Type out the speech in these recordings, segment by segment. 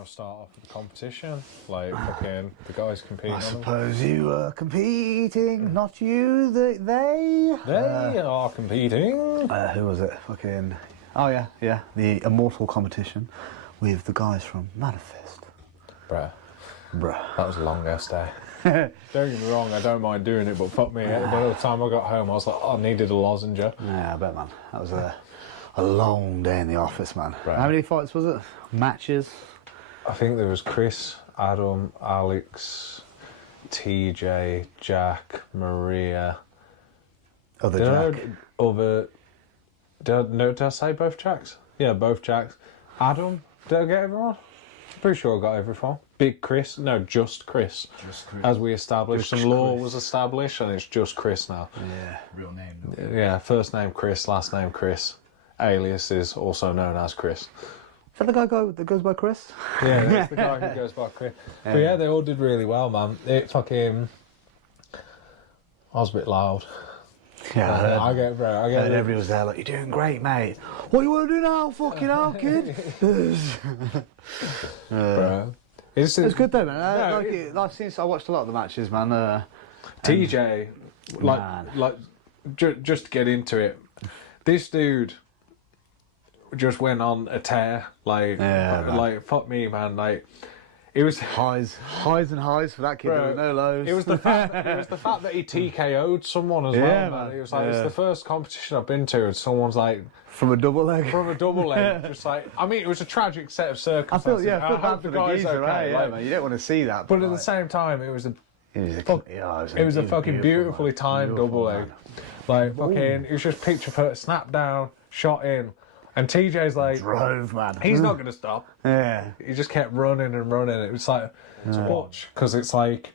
want to start off with the competition? Like, fucking, the guys competing. I suppose you were competing, not you, they. They are competing. Who was it? Fucking. Oh, yeah. The Immortal competition with the guys from Manifest. Bruh. Bruh. That was a long ass day. Don't get me wrong, I don't mind doing it, but fuck me, by the time I got home, I was like, I needed a lozenge. Yeah, I bet, man. That was a long day in the office, man. Right. How many fights was it? Matches? I think there was Chris, Adam, Alex, TJ, Jack, Maria. Jack. Did I say both Jacks? Yeah, both Jacks. Adam, did I get everyone? Pretty sure I got everyone. Big Chris, no, just Chris. Just Chris. As we established, Just some law Chris. was established, and it's just Chris now. Yeah. Real name, though. Yeah, first name Chris, last name Chris. Alias is also known as Chris. Is that the guy that goes by Chris? Yeah, that's the guy who goes by Chris. But yeah, they all did really well, man. It fucking... I was a bit loud. Yeah, I get and everybody was there like, you're doing great, mate. What you want to do now, fucking hell, kid? Bro. It's good though, man. No, I watched a lot of the matches, man. TJ, just to get into it, this dude just went on a tear. Like fuck me, man. Like, it was highs and highs for that kid. There were no lows. It was the fact that he TKO'd someone as well, man. It was like, it's the first competition I've been to, and someone's like from a double leg. Just like, I mean, it was a tragic set of circumstances. I feel bad for the geezer, right? Yeah, man. You don't want to see that. But at the same time, it was a fucking beautifully timed double leg. Like, fucking, it was just picture perfect, snap down, shot in. And TJ's like... drove, man. He's not going to stop. Yeah. He just kept running and running. It was like, to watch. Because it's like,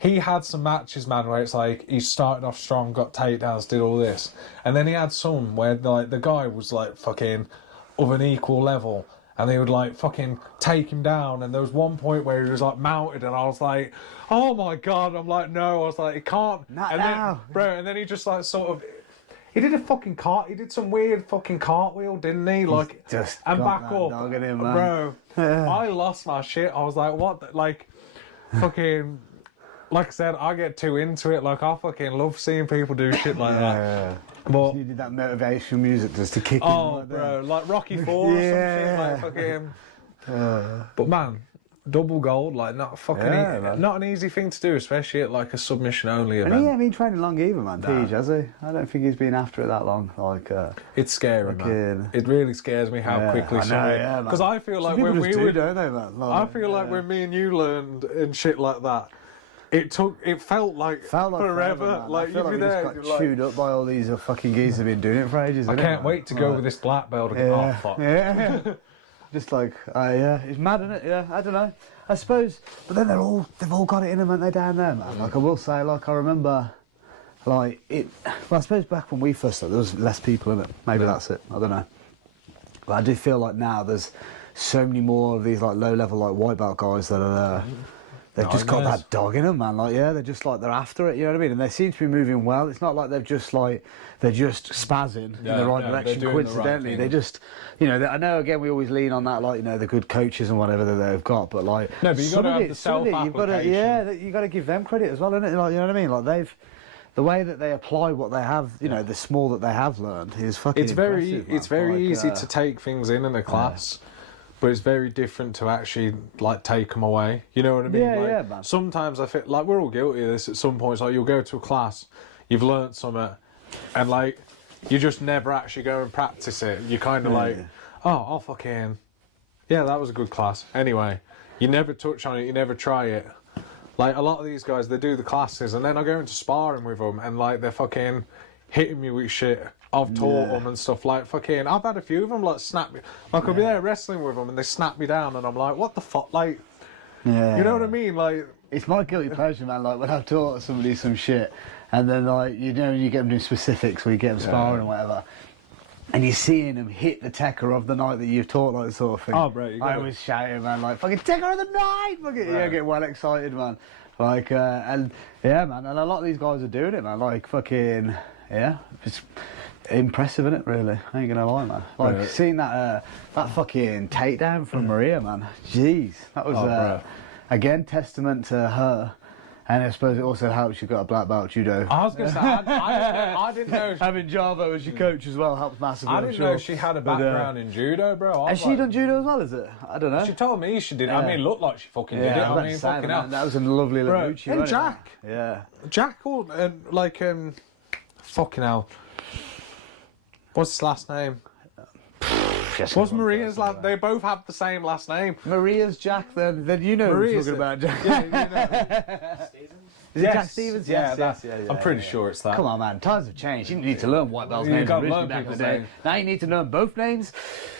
he had some matches, man, where it's like, he started off strong, got takedowns, did all this. And then he had some where, like, the guy was, like, fucking of an equal level. And they would, like, fucking take him down. And there was one point where he was, like, mounted. And I was like, oh, my God. I'm like, no. I was like, he can't. Not and now. Then, bro, and then he just, like, sort of... He did a fucking he did some weird fucking cartwheel, didn't he? Like, just and back up, dog in him, man. bro. I lost my shit. I was like, what? Like, fucking, like I said, I get too into it. Like, I fucking love seeing people do shit like that. But you did that motivational music just to kick him. Oh, bro, like Rocky IV or some shit, like fucking. But man, double gold, like, not fucking not an easy thing to do, especially at like a submission only event. And he ain't been training long either, man. Tej, has he? I don't think he's been after it that long. Like, it's scary, man. It really scares me how quickly someone. Because I feel like when we were, don't they, man? Like, I feel like when me and you learned and shit like that, it felt like forever. Like, I feel like we just got chewed up by all these fucking geezers who've been doing it for ages. I can't wait to go with this black belt again. Oh fuck. Yeah. Just like, it's mad, isn't it? Yeah, I don't know. I suppose, but then they've all got it in them, aren't they, down there, man? Like, I will say, like, I remember, like, well, I suppose back when we first started, there was less people in it. Maybe that's it. I don't know. But I do feel like now there's so many more of these, like, low-level, like, white belt guys that are they've just got that dog in them, man. Like, they're just like, they're after it, you know what I mean? And they seem to be moving well. It's not like they're just spazzing in the right direction coincidentally. They just, you know, I know, again, we always lean on that, like, you know, the good coaches and whatever that they've got, but like, no, but you got to have the self-application. You got to give them credit as well, innit? Like, you know what I mean? Like, the way that they apply what they have, you know, the small that they have learned is fucking impressive, man. It's very easy to take things in a class. But it's very different to actually, like, take them away. You know what I mean? Yeah, man. Sometimes I feel like we're all guilty of this at some points. Like, you'll go to a class, you've learnt something, and, like, you just never actually go and practice it. You're kind of like, I'll fucking... Yeah, that was a good class. Anyway, you never touch on it, you never try it. Like, a lot of these guys, they do the classes, and then I go into sparring with them, and, like, they're fucking hitting me with shit I've taught them and stuff. Like, fucking, I've had a few of them, like, snap me. Like, I'll be there wrestling with them and they snap me down and I'm like, what the fuck? Like, you know what I mean? Like, it's my guilty pleasure, man. Like, when I've taught somebody some shit and then, like, you know, you get them doing specifics or you get them sparring and whatever, and you're seeing them hit the techer of the night that you've taught, like, sort of thing. Oh, bro, I always shout, man, like, fucking techer of the night! Fucking, get well excited, man. Like, and, man, and a lot of these guys are doing it, man. Like, fucking, impressive, isn't it? Really, I ain't gonna lie, man. Like seeing that fucking takedown from Maria, man. Jeez, that was again testament to her. And I suppose it also helps you've got a black belt judo. I was going to say, I didn't know. Having Javo as your coach as well helps massively. I didn't know she had a background in judo, bro. Has she done judo as well, is it? I don't know. She told me she did. I mean, it looked like she fucking did it. I mean, fucking hell. That was a lovely little bro. And Jack. Yeah. Jack, fucking hell. What's his last name? What's Maria's last? They both have the same last name. Maria's Jack. Then you know Maria's who we're talking about, Jack. Yeah, you know. Is it Jack Stevens? Yeah, I'm pretty sure it's that. Come on, man. Times have changed. You didn't need to learn white belts' names originally back in the day. Now you need to learn both names.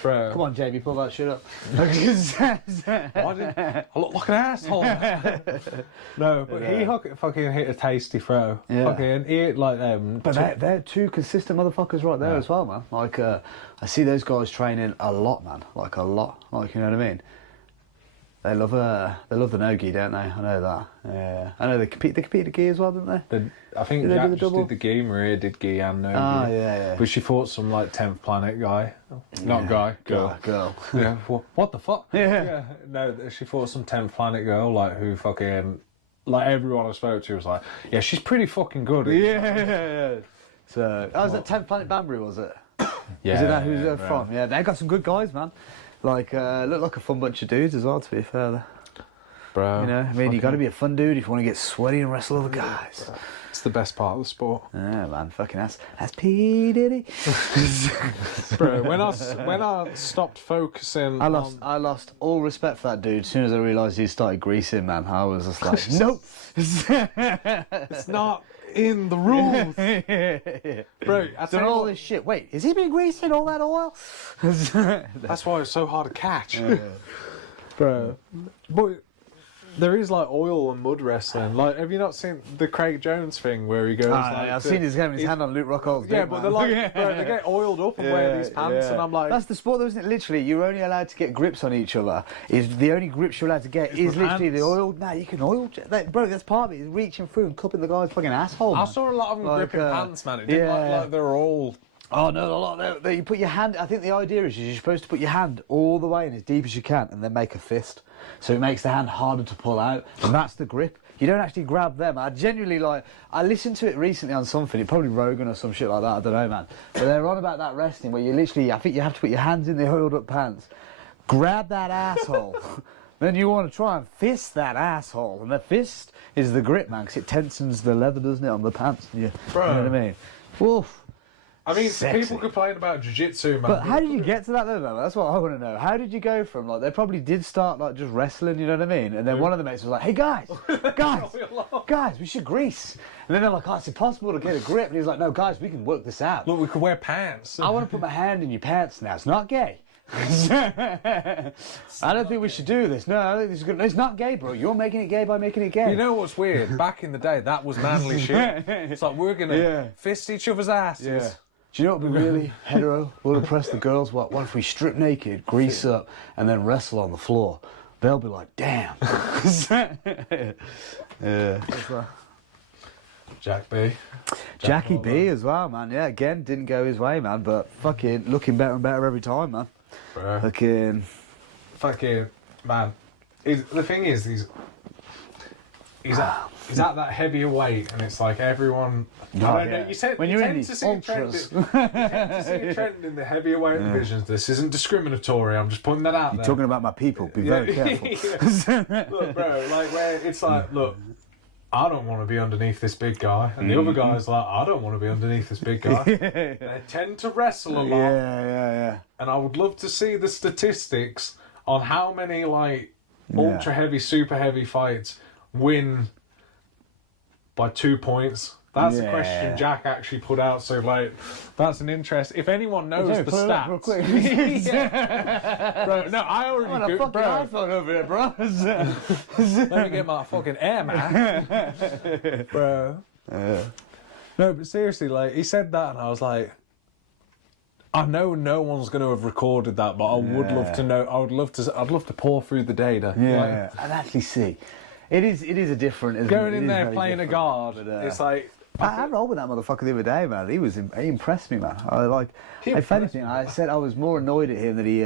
Bro. Come on, Jamie, pull that shit up. I look like an asshole. No, but he fucking hit a tasty throw. Yeah. Fucking hit like them. But they're two consistent motherfuckers right there as well, man. Like, I see those guys training a lot, man. Like a lot. Like, you know what I mean? They love the no-gi, don't they? I know that. Yeah. I know they compete the gi as well, don't they? I think Jack just did the gi, Maria did gi and no-gi. Ah, yeah. But she fought some, 10th planet guy. Not guy, girl. Girl. Yeah, what the fuck? Yeah. No, she fought some 10th planet girl, who fucking... everyone I spoke to was like, yeah, she's pretty fucking good. Yeah. So, was that 10th Planet Banbury, was it? Yeah. Is it that who's they're from? Yeah, they got some good guys, man. Look like a fun bunch of dudes as well, to be fair. Bro. You know, I mean, you got to be a fun dude if you want to get sweaty and wrestle other guys. It's the best part of the sport. Yeah, man, fucking that's P. Diddy. Bro, when I stopped focusing, I lost all respect for that dude as soon as I realised he started greasing, man. I was just like, nope. It's not in the rules. Bro, I've done all this shit. Wait, is he been greasing all that oil? That's why it's so hard to catch. Bro. But there is oil and mud wrestling. Have you not seen the Craig Jones thing where he goes I've seen his hand on Luke Rockhold's dick, but they're bro, they get oiled up and wear these pants and I'm like... That's the sport though, isn't it? Literally, you're only allowed to get grips on each other. The only grips you're allowed to get is literally the oil. No, you can oil... Bro, that's part of it. Is reaching through and cupping the guy's fucking asshole, man. I saw a lot of them gripping pants, man. It didn't like they were all... Oh no, a lot. You put your hand. I think the idea is you're supposed to put your hand all the way in as deep as you can, and then make a fist. So it makes the hand harder to pull out, and that's the grip. You don't actually grab them. I genuinely I listened to it recently on something. It probably Rogan or some shit like that. I don't know, man. But they're on about that wrestling where you literally. I think you have to put your hands in the oiled up pants, grab that asshole. Then you want to try and fist that asshole, and the fist is the grip, man, because it tensons the leather, doesn't it, on the pants? You know what I mean? Woof. I mean, people complain about jiu-jitsu, man. But how did you get to that though, man? That's what I want to know. How did you go from, they probably did start, just wrestling, you know what I mean? And then one of the mates was like, hey, guys, we should grease. And then they're like, oh, it's impossible to get a grip. And he's like, no, guys, we can work this out. Look, we can wear pants. I want to put my hand in your pants now. It's not gay. I don't think we should do this. No, I think this is good. It's not gay, bro. You're making it gay by making it gay. You know what's weird? Back in the day, that was manly shit. It's like, we're going to fist each other's asses. Yeah. Do you know what would be really hetero? We'll impress the girls. What if we strip naked, grease up, and then wrestle on the floor? They'll be like, damn. Yeah. Jack B. Jackie B as well, man. Yeah, again, didn't go his way, man, but fucking looking better and better every time, man. Bro. Fucking, man. The thing is, he's at that heavier weight, and it's like everyone. You tend to see a trend in the heavier weight divisions. This isn't discriminatory. I'm just putting that out there. You're talking about my people. Be very careful. Look, bro, where it's like, look, I don't want to be underneath this big guy, and the other guy's like, I don't want to be underneath this big guy. They tend to wrestle a lot. Yeah. And I would love to see the statistics on how many ultra heavy, super heavy fights win by 2 points. That's the question Jack actually put out. So that's an interest. If anyone knows the stats, real quick. Bro, no, I already got a fucking iPhone over there, bro. Let me get my fucking Air Man, bro. No, but seriously, he said that, and I was like, I know no one's going to have recorded that, but I would love to know. I'd love to pour through the data. And actually see. It is a different. Going in there playing a guard, it's like I rolled with that motherfucker the other day, man. He impressed me, man. If anything, I said I was more annoyed at him that he,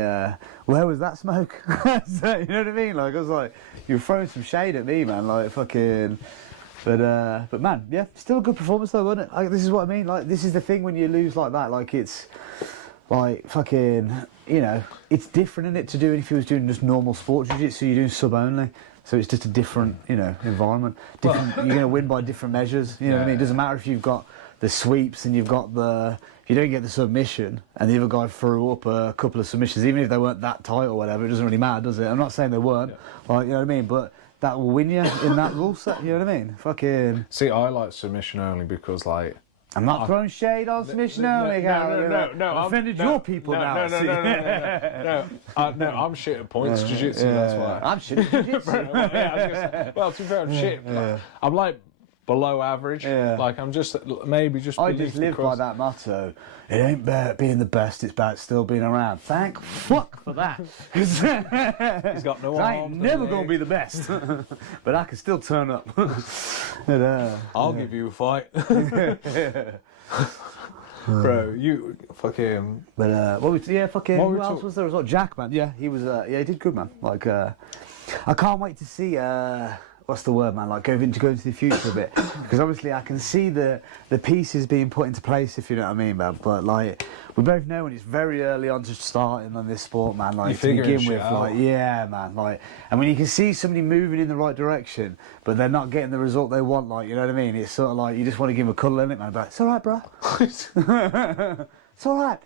where was that smoke? So, you know what I mean? Like, I was like, you were throwing some shade at me, man. Like, fucking. But man, yeah, still a good performance though, wasn't it? Like, this is what I mean. Like, this is the thing when you lose like that. Like, it's like fucking, you know, it's different in it to do if you was doing just normal sport jiu-jitsu. You're doing sub only. So it's just a different, you know, environment. Different, you're going to win by different measures. You know what I mean? It doesn't matter if you've got the sweeps and you've got the... If you don't get the submission and the other guy threw up a couple of submissions, even if they weren't that tight or whatever, it doesn't really matter, does it? I'm not saying they weren't, like, you know what I mean? But that will win you in that rule set, you know what I mean? Fucking... See, I like submission only because, like... I'm not throwing shade on submission only, Gary. No, I've offended your people now. No, I'm shit at points jiu-jitsu, that's why. I'm shit at jiu-jitsu. Well, to be fair, I'm shit. I'm like below average. Like, I'm just maybe just. I just live by that motto. It ain't about being the best, it's about still being around. Thank fuck for that. He's got no arms. I ain't never going to be the best. But I can still turn up. I'll give you a fight. Bro, you fucking... But, who else was there as well? Jack, man. Yeah, he was, he did good, man. Like, I can't wait to see, what's the word, man? Like, go into the future a bit. Because obviously I can see the pieces being put into place, if you know what I mean, man. But, like, we both know when it's very early on to starting on this sport, man. Like, to begin with, like, yeah, man. Like, and when you can see somebody moving in the right direction, but they're not getting the result they want, like, you know what I mean? It's sort of like, you just want to give them a cuddle in it, man. But it's all right, bro. It's all right.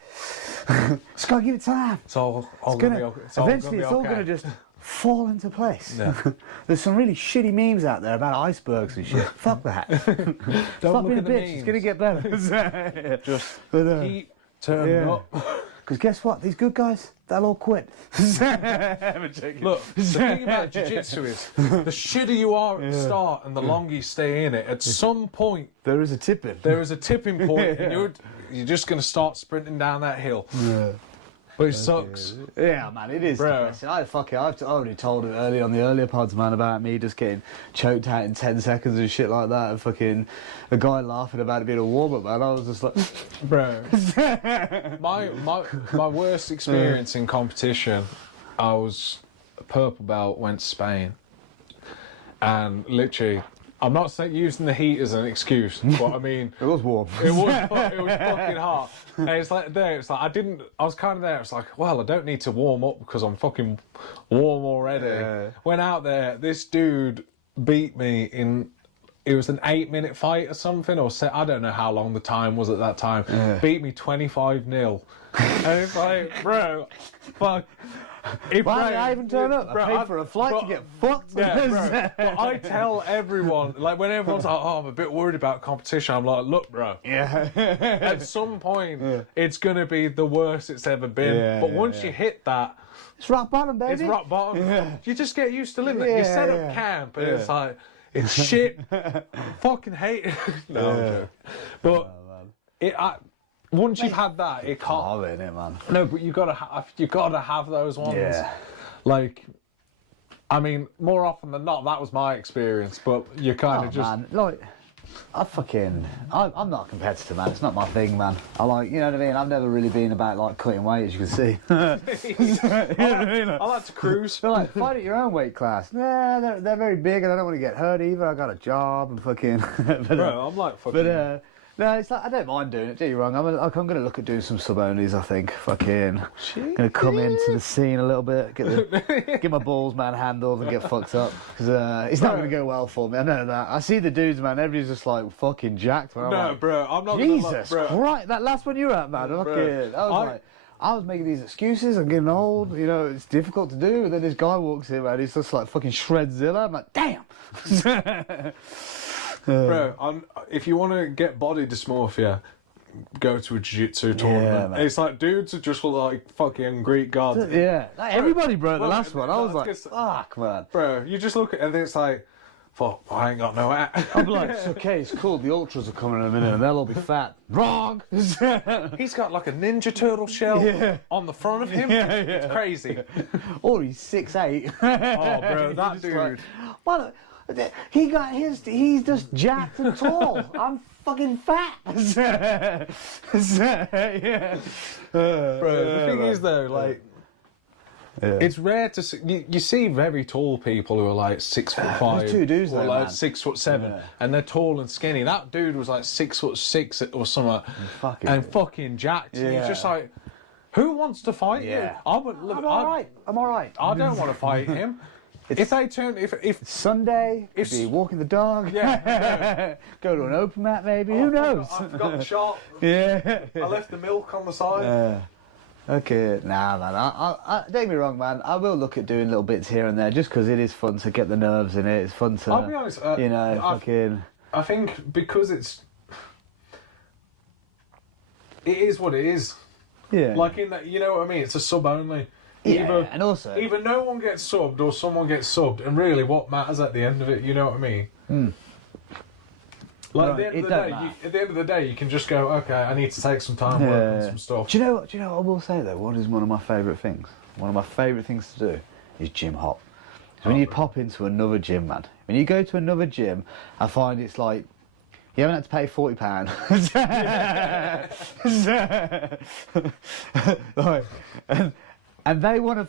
Just gotta give it time. Eventually, it's all gonna just fall into place. Yeah. There's some really shitty memes out there about icebergs and shit. Fuck that. Stop being a bitch. Memes. It's gonna get better. Just keep turning up. Because guess what? These good guys, they'll all quit. Look, the thing about jiu-jitsu is, the shitter you are at the start and the longer you stay in it, at some point... There is a tipping. There is a tipping point, and you're just going to start sprinting down that hill. Yeah. But it sucks. Yeah, man, it is depressing. I've already told it early on the earlier pods, man, about me just getting choked out in 10 seconds and shit like that. And fucking a guy laughing about it being a warm-up, man. I was just like... Bro. my worst experience in competition, I was a purple belt, went to Spain. And literally... I'm not using the heat as an excuse, but I mean... It was warm. It was fucking hot. And it's like, I was kind of there, it's like, well, I don't need to warm up because I'm fucking warm already. Yeah. Went out there, this dude beat me in... It was an 8-minute fight or something, or I don't know how long the time was at that time. Yeah. Beat me 25-0. And it's like, bro, fuck... Why did I even turn up? I paid for a flight to get fucked. Yeah, bro. But I tell everyone, like when everyone's like, oh, I'm a bit worried about competition, I'm like, look, bro. Yeah. At some point, it's going to be the worst it's ever been. Yeah, but once you hit that... It's rock bottom, baby. It's rock bottom. Yeah. You just get used to living it. You set up camp and it's like, it's shit. I fucking hate it. No, I'm joking. But once you've had that, it can't. Oh, innit, man. No, but you gotta have those ones. Yeah. Like, I mean, more often than not, that was my experience. But you kind of just. Man. Like, I'm not a competitor, man. It's not my thing, man. I like, you know what I mean. I've never really been about like cutting weight, as you can see. I like to cruise. They're like, fight at your own weight class. Nah, they're very big, and I don't want to get hurt either. I got a job and fucking. Bro, I'm like fucking. No, it's like, I don't mind doing it, do you wrong? I'm going to look at doing some sub-onlys, I think. Fucking going to come into the scene a little bit, get my balls manhandled and get fucked up. Because it's not going to go well for me, I know that. I see the dudes, man, everybody's just like fucking jacked. Man. No, like, bro, I'm not going to Jesus Christ, that last one you were at, man. I was making these excuses, I'm getting old, you know, it's difficult to do. And then this guy walks in, man, he's just like fucking Shredzilla. I'm like, damn! Bro, if you want to get body dysmorphia, go to a jiu-jitsu tournament. Yeah, it's like dudes are just like fucking Greek gods. Yeah, like everybody broke the last one. I was like, fuck, man. Bro, you just look at it and it's like, fuck, I ain't got no ass. I'm like, it's okay, it's cool, the ultras are coming in a minute and they'll all be fat. Wrong! He's got like a Ninja Turtle shell on the front of him. Yeah. It's crazy. Or he's 6'8". Oh, bro, that dude. Like, well, He's just jacked and tall. I'm fucking fat. Yeah. Bro, the thing is though, like, it's rare to see. You see very tall people who are like 6'5", There's two dudes or there, like man. 6'7", and they're tall and skinny. That dude was like 6'6" or something, and fucking jacked. And he's just like, who wants to fight you? I'm all right. I don't want to fight him. If they turn, if Sunday, if be walking the dog, go to an open mat maybe. Who knows? I forgot the shop. Yeah. I left the milk on the side. Okay, nah, man. I don't get me wrong, man. I will look at doing little bits here and there just because it is fun to get the nerves in it. It's fun to, I'll be honest, I think because it is what it is. Yeah. Like in that, you know what I mean? It's a sub only. Yeah, and also either no one gets subbed or someone gets subbed, and really, what matters at the end of it? You know what I mean? Like Right, at the end of the day, you can just go, okay, I need to take some time working on some stuff. Do you know what I will say though? What is one of my favourite things? One of my favourite things to do is gym hop. So when you pop into another gym, man, when you go to another gym, I find it's like you haven't had to pay £40. Like, and they want to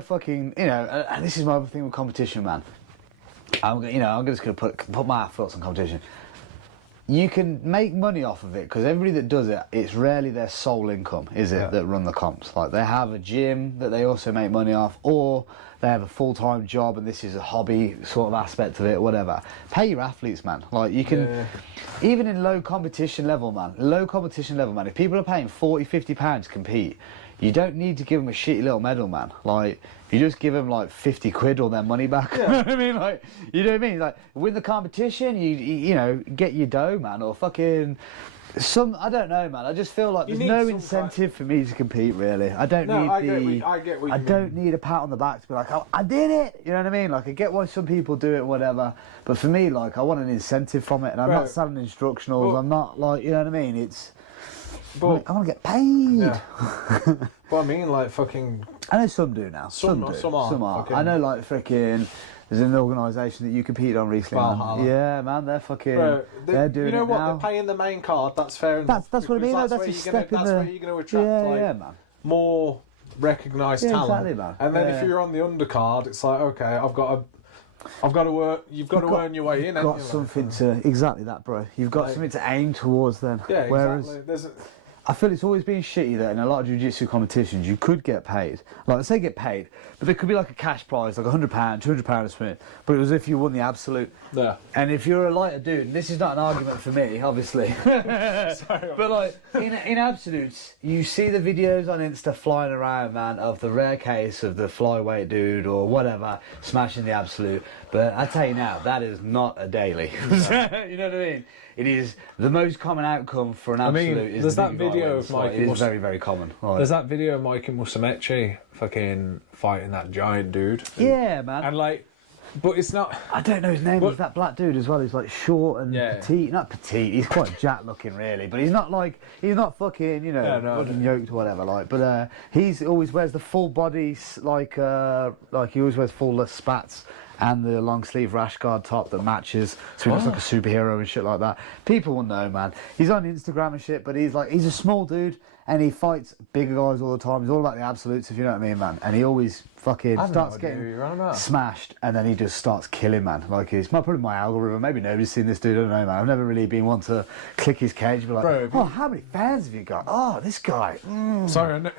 fucking, you know. And this is my other thing with competition, man. I'm just gonna put my thoughts on competition. You can make money off of it because everybody that does it, it's rarely their sole income, is it, that run the comps. Like they have a gym that they also make money off, or they have a full-time job and this is a hobby sort of aspect of it, whatever. Pay your athletes, man. Like you can, even in low competition level, man. If people are paying £40-50 to compete, you don't need to give them a shitty little medal, man. Like, you just give them like 50 quid or their money back. You know what I mean? Like, you know what I mean? Like, win the competition, you know, get your dough, man, or fucking I don't know, man. I just feel like there's no incentive for me to compete, really. I don't need a pat on the back to be like, oh, I did it. You know what I mean? Like, I get why some people do it, whatever. But for me, like, I want an incentive from it, and I'm not selling instructionals. I'm not like, you know what I mean? But I want to get paid. Yeah. But I mean, like, fucking... I know some do now. Some are. I know, like, freaking... There's an organisation that you competed on recently. Man. Yeah, man, they're fucking... they're doing it now. You know what? They're paying the main card. That's fair enough. That's what I mean. That's a step in the... That's where you're going to attract, man. more recognised talent. Exactly, man. And then if you're on the undercard, it's like, okay, I've got to work. You've got to earn your way in. You've got something to... Exactly that, bro. You've got something to aim towards then. Yeah, Whereas, exactly. I feel it's always been shitty that in a lot of jiu-jitsu competitions you could get paid. Like, let's say get paid, but there could be like a cash prize, like £100, £200 or something. But it was if you won the absolute. Yeah. And if you're a lighter dude, and this is not an argument for me, obviously. Sorry. But like in absolutes, you see the videos on Insta flying around, man, of the rare case of the flyweight dude or whatever smashing the absolute. But I tell you now, that is not a daily. You know what I mean? It is the most common outcome for an absolute. There's that video of Mike. It is very, very common. Like, there's that video of Mike and Musumeci fucking fighting that giant dude. Yeah, man. And like, but it's not. I don't know his name. It's that black dude as well. He's like short and petite. Not petite. He's quite jacked looking, really. But he's not fucking, you know, yoked or whatever. Like, but he's always wears the full body, like he always wears full spats. And the long sleeve rash guard top that matches, so he looks like a superhero and shit like that. People will know, man. He's on Instagram and shit, but he's a small dude and he fights bigger guys all the time. He's all about the absolutes, if you know what I mean, man. And he always fucking starts getting smashed and then he just starts killing, man. Like, it's probably my algorithm. Maybe nobody's seen this dude, I don't know, man. I've never really been one to click his cage and be like, bro, oh, how many fans have you got? Oh, this guy. Sorry, I know.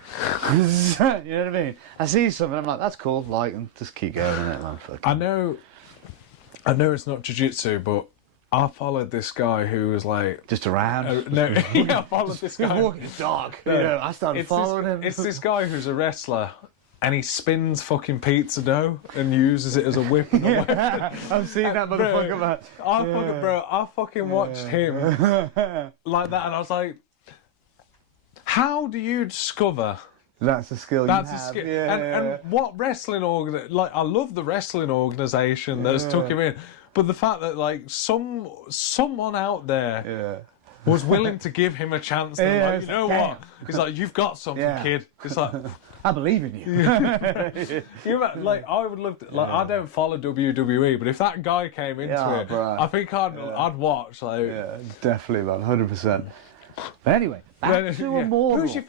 You know what I mean? I see something, I'm like, that's cool. Like, just keep going on it, man. Fucking. I know it's not jiu-jitsu, but I followed this guy who was like... Just around? I followed this guy. Walking his dog. You know, I started following him. It's this guy who's a wrestler, and he spins fucking pizza dough and uses it as a whip. And a weapon. I've seen that motherfucker, man. I fucking watched him like that, and I was like, how do you discover... That's a skill. That's a skill. And what wrestling I love the wrestling organisation that's took him in, but the fact that like someone out there was willing to give him a chance. Like, you know what? He's like, you've got something, kid. It's like, I believe in you. Like, I would love to, like, I don't follow WWE, but if that guy came into it, bro. I think I'd watch. Like, Yeah, definitely, man, 100%. But anyway, back to Immortal. Who's your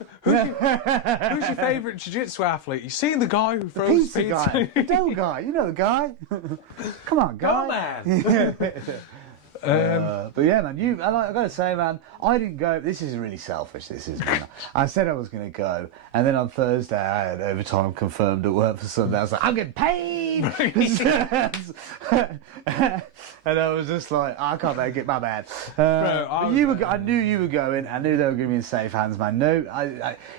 favourite jiu-jitsu athlete? You seen the guy who throws Pizza guy, the dough guy. You know the guy. Come on, guy. Come on. But yeah, man, I gotta say, man, I didn't go. This is really selfish. This is, man. I said I was gonna go, and then on Thursday I had overtime confirmed at work for Sunday. I was like, I'm getting paid, and I was just like, I can't make it, my bad. But you were. I knew you were going. I knew they were going to be in safe hands, man. No,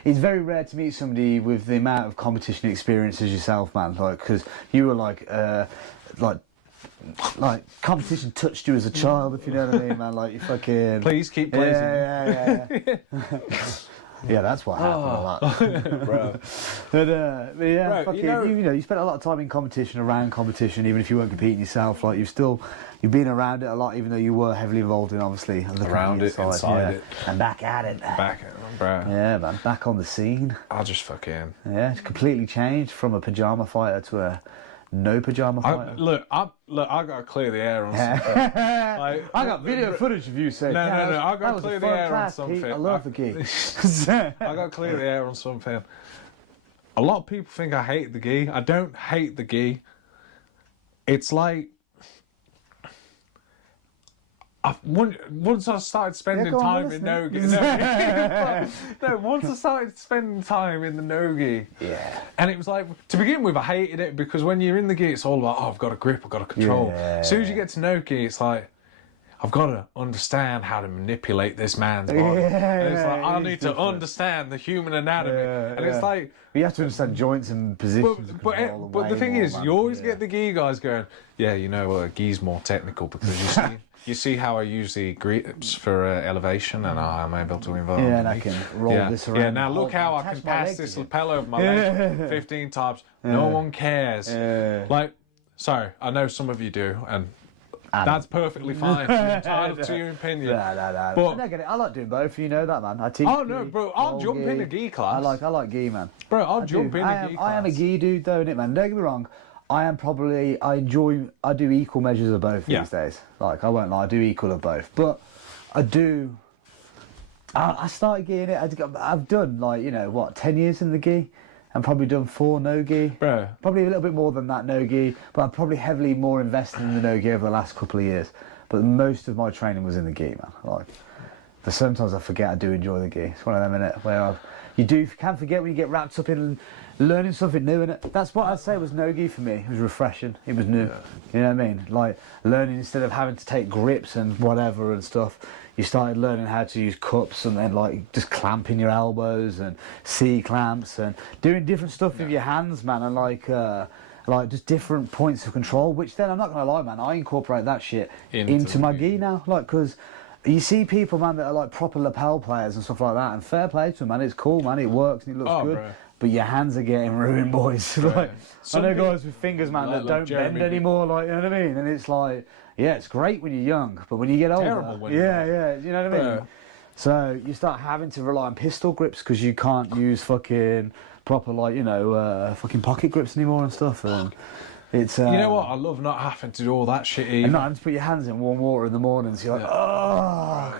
it's very rare to meet somebody with the amount of competition experience as yourself, man. Like, because you were like competition touched you as a child, if you know what I mean, man. Like, you fucking... Please keep blazing. Yeah. Yeah, that's what happened. Bro. But yeah, Bro, fucking, you know, you spent a lot of time in competition, around competition, even if you weren't competing yourself. Like, you've been around it a lot, even though you were heavily involved in, obviously, around it, inside it, and back at it. Bro. Yeah, man, back on the scene. I just fucking... Yeah, it's completely changed from a pajama fighter to a no pajama fighter. I got to clear the air on something. Like, I got video footage of you saying, No, I got to clear the air on something. Pete. I love the gi. I got to clear the air on something. A lot of people think I hate the gi. I don't hate the gi. It's like... once I started spending time in no-gi... No, once I started spending time in the no-gi... Yeah. And it was like, to begin with, I hated it because when you're in the gi, it's all about, I've got a grip, I've got a control. Yeah. As soon as you get to no-gi, it's like, I've got to understand how to manipulate this man's body. And it's like, I need to understand the human anatomy. And it's like... You have to understand joints and positions. But the thing is, you always get the gi guys going, yeah, you know, gi's more technical because you see how I use the grips for elevation and I'm able to involve. Yeah, and I can roll this around. Yeah, now look how I can pass this lapel over my leg 15 times. No one cares. Like, sorry, I know some of you do, and that's perfectly fine. You're entitled to your opinion. Nah. But I get it. I like doing both. You know that, man. I teach. Oh no, bro! I'll jump in a gi class. I like gi, man. Bro, I'll jump in a gi class. I am a gi dude, though, innit, man? Don't get me wrong. I do equal measures of both these days. Like, I won't lie, I do equal of both. But I started giing it. I've done, like, 10 years in the gi. And probably done 4 no-gi. Bro. Probably a little bit more than that no-gi. But I'm probably heavily more invested in the no-gi over the last couple of years. But most of my training was in the gi, man. Like, but sometimes I forget I do enjoy the gi. It's one of them, innit, where you can forget when you get wrapped up in learning something new, innit? That's what I'd say was no-gi for me. It was refreshing. It was new. You know what I mean? Like, learning instead of having to take grips and whatever and stuff, you started learning how to use cups and then, like, just clamping your elbows and C-clamps and doing different stuff with your hands, man, and like just different points of control, which then, I'm not going to lie, man, I incorporate that shit into my gi now. Like, because you see people, man, that are, like, proper lapel players and stuff like that, and fair play to them, man. It's cool, man. It works and it looks good. Bro. But your hands are getting ruined, boys. Like, I know guys with fingers, man, that don't bend anymore, like, you know what I mean? And it's like, yeah, it's great when you're young, but when you get older, you know what I mean? So you start having to rely on pistol grips because you can't use fucking proper, like, fucking pocket grips anymore and stuff. And it's you know what? I love not having to do all that shit either. And not having to put your hands in warm water in the morning. So you're like,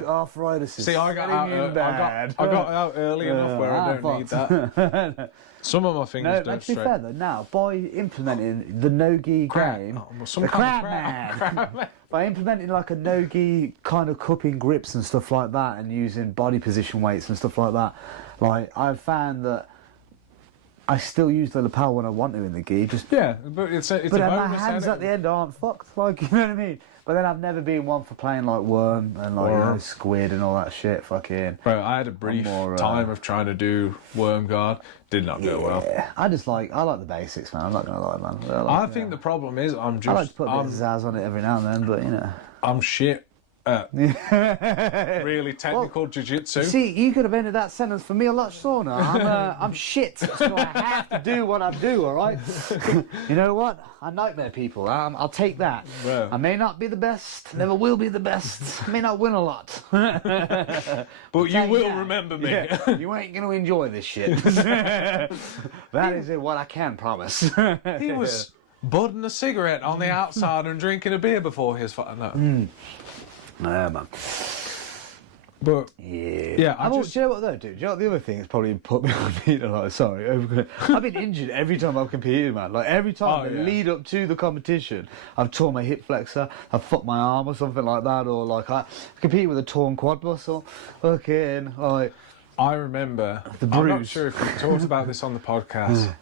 arthritis is I got out early enough where I don't need that. Some of my fingers don't to be fair though, now by implementing the no-gi game, the crab man, by implementing like a no-gi kind of cupping grips and stuff like that, and using body position weights and stuff like that, like I've found that I still use the lapel when I want to in the gi. But it's a bonus. My hands at the end aren't fucked, like, you know what I mean? But then I've never been one for playing like worm and like squid and all that shit. Fucking. Bro, I had a brief time of trying to do worm guard. Did not go well. I like the basics, man. I'm not gonna lie, man. I think the problem is I like to put a bit of zazz on it every now and then, but I'm shit at really technical jiu-jitsu. See, you could have ended that sentence for me a lot sooner. I'm shit, so I have to do what I do, all right? You know what? I nightmare people. I'll take that. Well. I may not be the best, never will be the best, I may not win a lot. But you will remember me. Yeah, you ain't going to enjoy this shit. That is what I can promise. He was budding a cigarette on the outside and drinking a beer before his fight. No. Yeah, man. But yeah, do you know what though, dude? Do you know what the other thing that's probably put me on feet? Like, sorry, I've been injured every time I've competed, man. Like every time the lead up to the competition, I've torn my hip flexor, I've fucked my arm or something like that, or like I compete with a torn quad muscle. Fucking like. I remember. The bruise. I'm not sure if we talked about this on the podcast,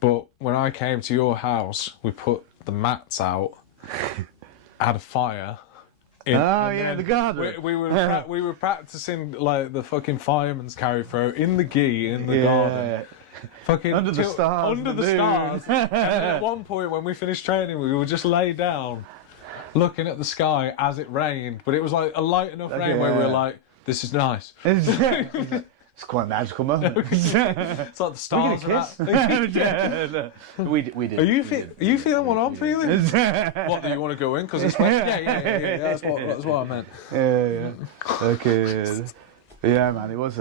but when I came to your house, we put the mats out, had a fire. The garden. We were practicing like the fucking fireman's carry throw in the gi in the garden. Fucking under the stars. Under the stars. And at one point when we finished training, we would just lay down, looking at the sky as it rained. But it was like a light enough rain where we were like, "This is nice." It's quite a magical moment. It's like the stars. We did. Are you feeling what I'm feeling? What, do you want to go in? Because it's yeah. That's what I meant. Yeah. Okay. Yeah, man. It was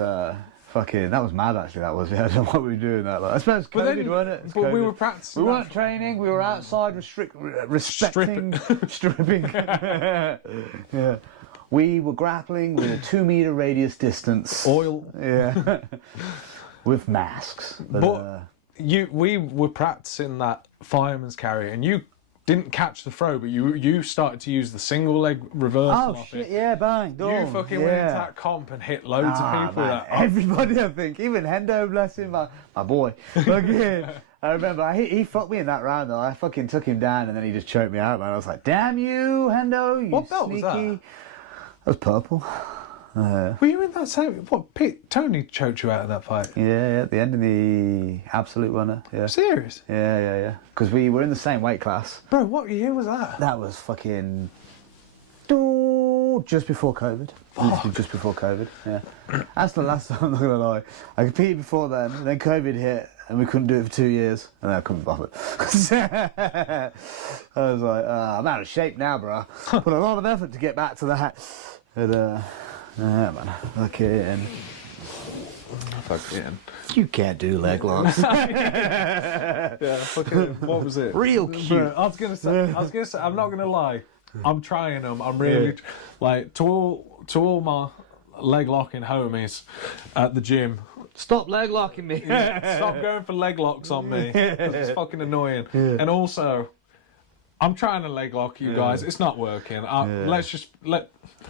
fucking. That was mad. Actually, that was. Yeah, I don't know what we were doing that. Like, I suppose COVID, wasn't it? But we were practicing. We weren't training. We were outside, respecting, stripping. Yeah. We were grappling with a 2 meter radius distance. Oil. Yeah. With masks. But we were practicing that fireman's carry, and you didn't catch the throw, but you started to use the single leg reversal. Oh shit! Yeah, bang. You fucking went into that comp and hit loads of people. Man. Everybody, I think, even Hendo, bless him, my boy. Fucking, I remember he fucked me in that round though. I fucking took him down, and then he just choked me out, man. I was like, "Damn you, Hendo! You what belt sneaky." was that? That was purple. Were you in that same? What? Tony choked you out of that fight? Yeah, at the end of the absolute runner. Yeah. Serious? Yeah. Because we were in the same weight class. Bro, what year was that? That was fucking just before COVID. Literally just before COVID. Yeah. That's the last time. I'm not gonna lie. I competed before then. And then COVID hit, and we couldn't do it for 2 years. And then I couldn't bother. I was like, I'm out of shape now, bro. Put a lot of effort to get back to that. But, yeah, man. Fucking. You can't do leg locks. Yeah, fucking. What was it? Real cute. Bro, I was gonna say. I'm not gonna lie. I'm trying them. I'm really like to all my leg locking homies at the gym. Stop leg locking me. Stop going for leg locks on me. It's fucking annoying. Yeah. And also, I'm trying to leg lock you guys. It's not working.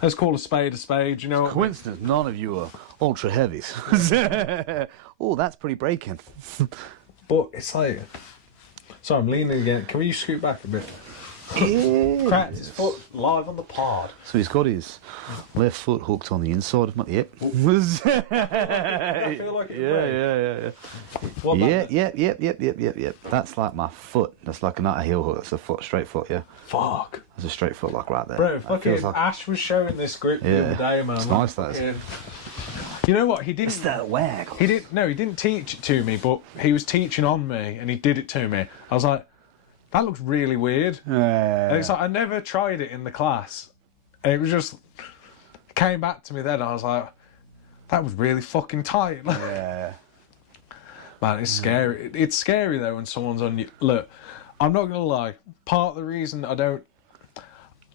Let's call a spade a spade. You know. It's coincidence. None of you are ultra heavies. Oh, that's pretty breaking. But it's like. Sorry, I'm leaning again. Can we scoot back a bit? Cracked his foot live on the pod. So he's got his left foot hooked on the inside of my yep. I feel like it. Yeah. What about Yep. That's like my foot. That's like not a heel hook. That's a foot, straight foot. Yeah. Fuck. That's a straight foot, like right there. Bro, fucking like... Ash was showing this grip the other day, man. It's nice, that is. You know what? He didn't. It's that wag. He didn't teach it to me, but he was teaching on me, and he did it to me. I was like, that looks really weird. And it's like, I never tried it in the class. And it was just, it came back to me then. I was like, that was really fucking tight. Yeah. Man, it's scary. It's scary though when someone's on you. Look, I'm not going to lie. Part of the reason I don't,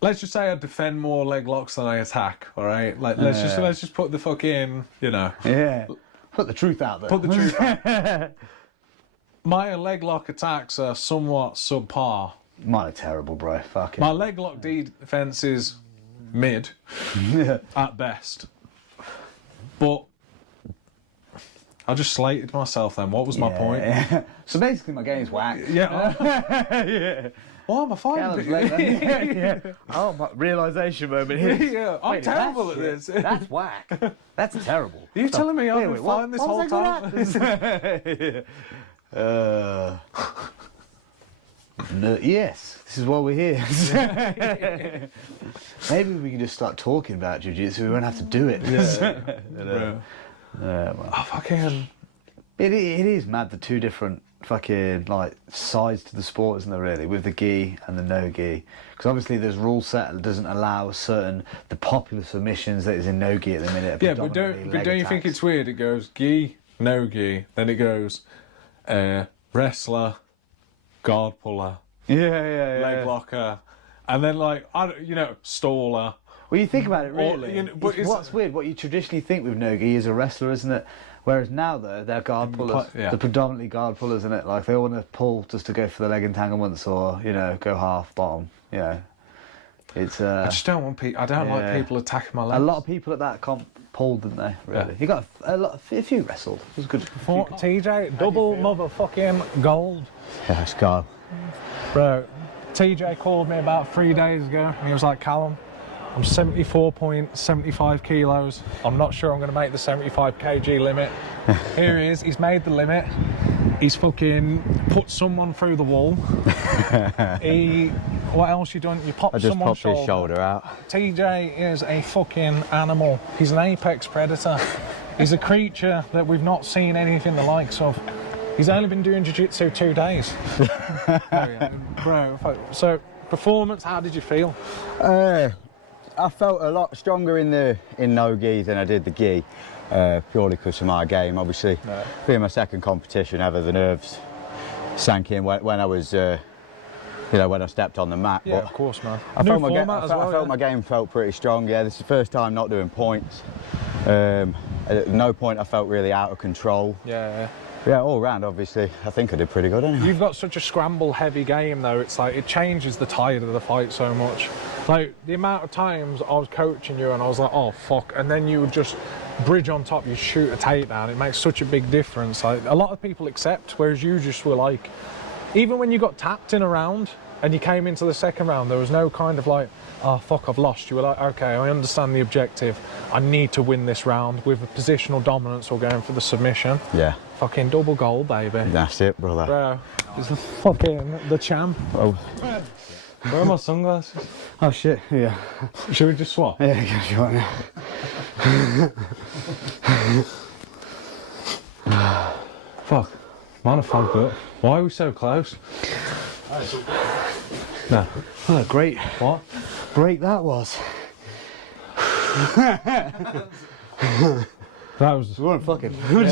let's just say I defend more leg locks than I attack, all right? Like, let's just put the fucking, you know. Yeah. Put the truth out there. Put the truth out. My leg lock attacks are somewhat subpar. Mine are terrible, bro. Fucking. My leg lock defense is mid at best. But I just slated myself then. What was my point? Yeah. So basically my game's whack. Yeah. Yeah. Why am I fighting? Yeah. Oh, my realisation moment here. Yeah, I'm terrible at this. That's whack. That's terrible. Are you telling me I've been fighting this whole time? No, yes, this is why we're here. Maybe we can just start talking about jiu-jitsu. We won't have to do it. Oh, fucking. It is mad. The two different fucking like sides to the sport, isn't there? Really, with the gi and the no gi. Because obviously there's rule set that doesn't allow the popular submissions that is in no gi at the minute. Yeah, but don't you think it's weird? It goes gi, no gi, then it goes wrestler, guard puller, leg locker, and then like staller. Well, you think about it, really. But what's weird, what you traditionally think with no gi is a wrestler, isn't it? Whereas now, though, they're guard pullers. They're predominantly guard pullers, isn't it? Like, they want to pull just to go for the leg entanglements or, go half, bottom, It's, I just don't want people... I don't like people attacking my legs. A lot of people at that comp pulled, didn't they, really? You got a few wrestled. It was good. TJ, double motherfucking gold. Yeah, it's gone. Bro, TJ called me about 3 days ago, and he was like, Callum, I'm 74.75 kilos. I'm not sure I'm going to make the 75 kg limit. Here he is. He's made the limit. He's fucking put someone through the wall. What else you done? You popped someone's shoulder. His shoulder out. TJ is a fucking animal. He's an apex predator. He's a creature that we've not seen anything the likes of. He's only been doing jiu-jitsu 2 days. Bro, so performance, how did you feel? I felt a lot stronger in no gi than I did the gi, purely because of my game. Obviously, being my second competition ever, the nerves sank in when I was, when I stepped on the mat. Yeah, of course, man. I felt my game felt pretty strong. Yeah, this is the first time not doing points. At no point I felt really out of control. Yeah, all round, obviously, I think I did pretty good anyway. You've got such a scramble-heavy game, though. It's like, it changes the tide of the fight so much. Like, the amount of times I was coaching you and I was like, oh, fuck, and then you would just bridge on top, you shoot a takedown. It makes such a big difference. Like, a lot of people accept, whereas you just were like, even when you got tapped in a round and you came into the second round, there was no kind of like, oh, fuck, I've lost. You were like, okay, I understand the objective. I need to win this round with a positional dominance or going for the submission. Yeah. Fucking double gold, baby. That's it, brother. Bro, it's the champ. Oh. Where are my sunglasses? Oh, shit, yeah. Should we just swap? Yeah, you can right now. Fuck. Man, I fogged up. Why are we so close? No. Oh, great. What? Break that was. That was... We weren't fucking. 2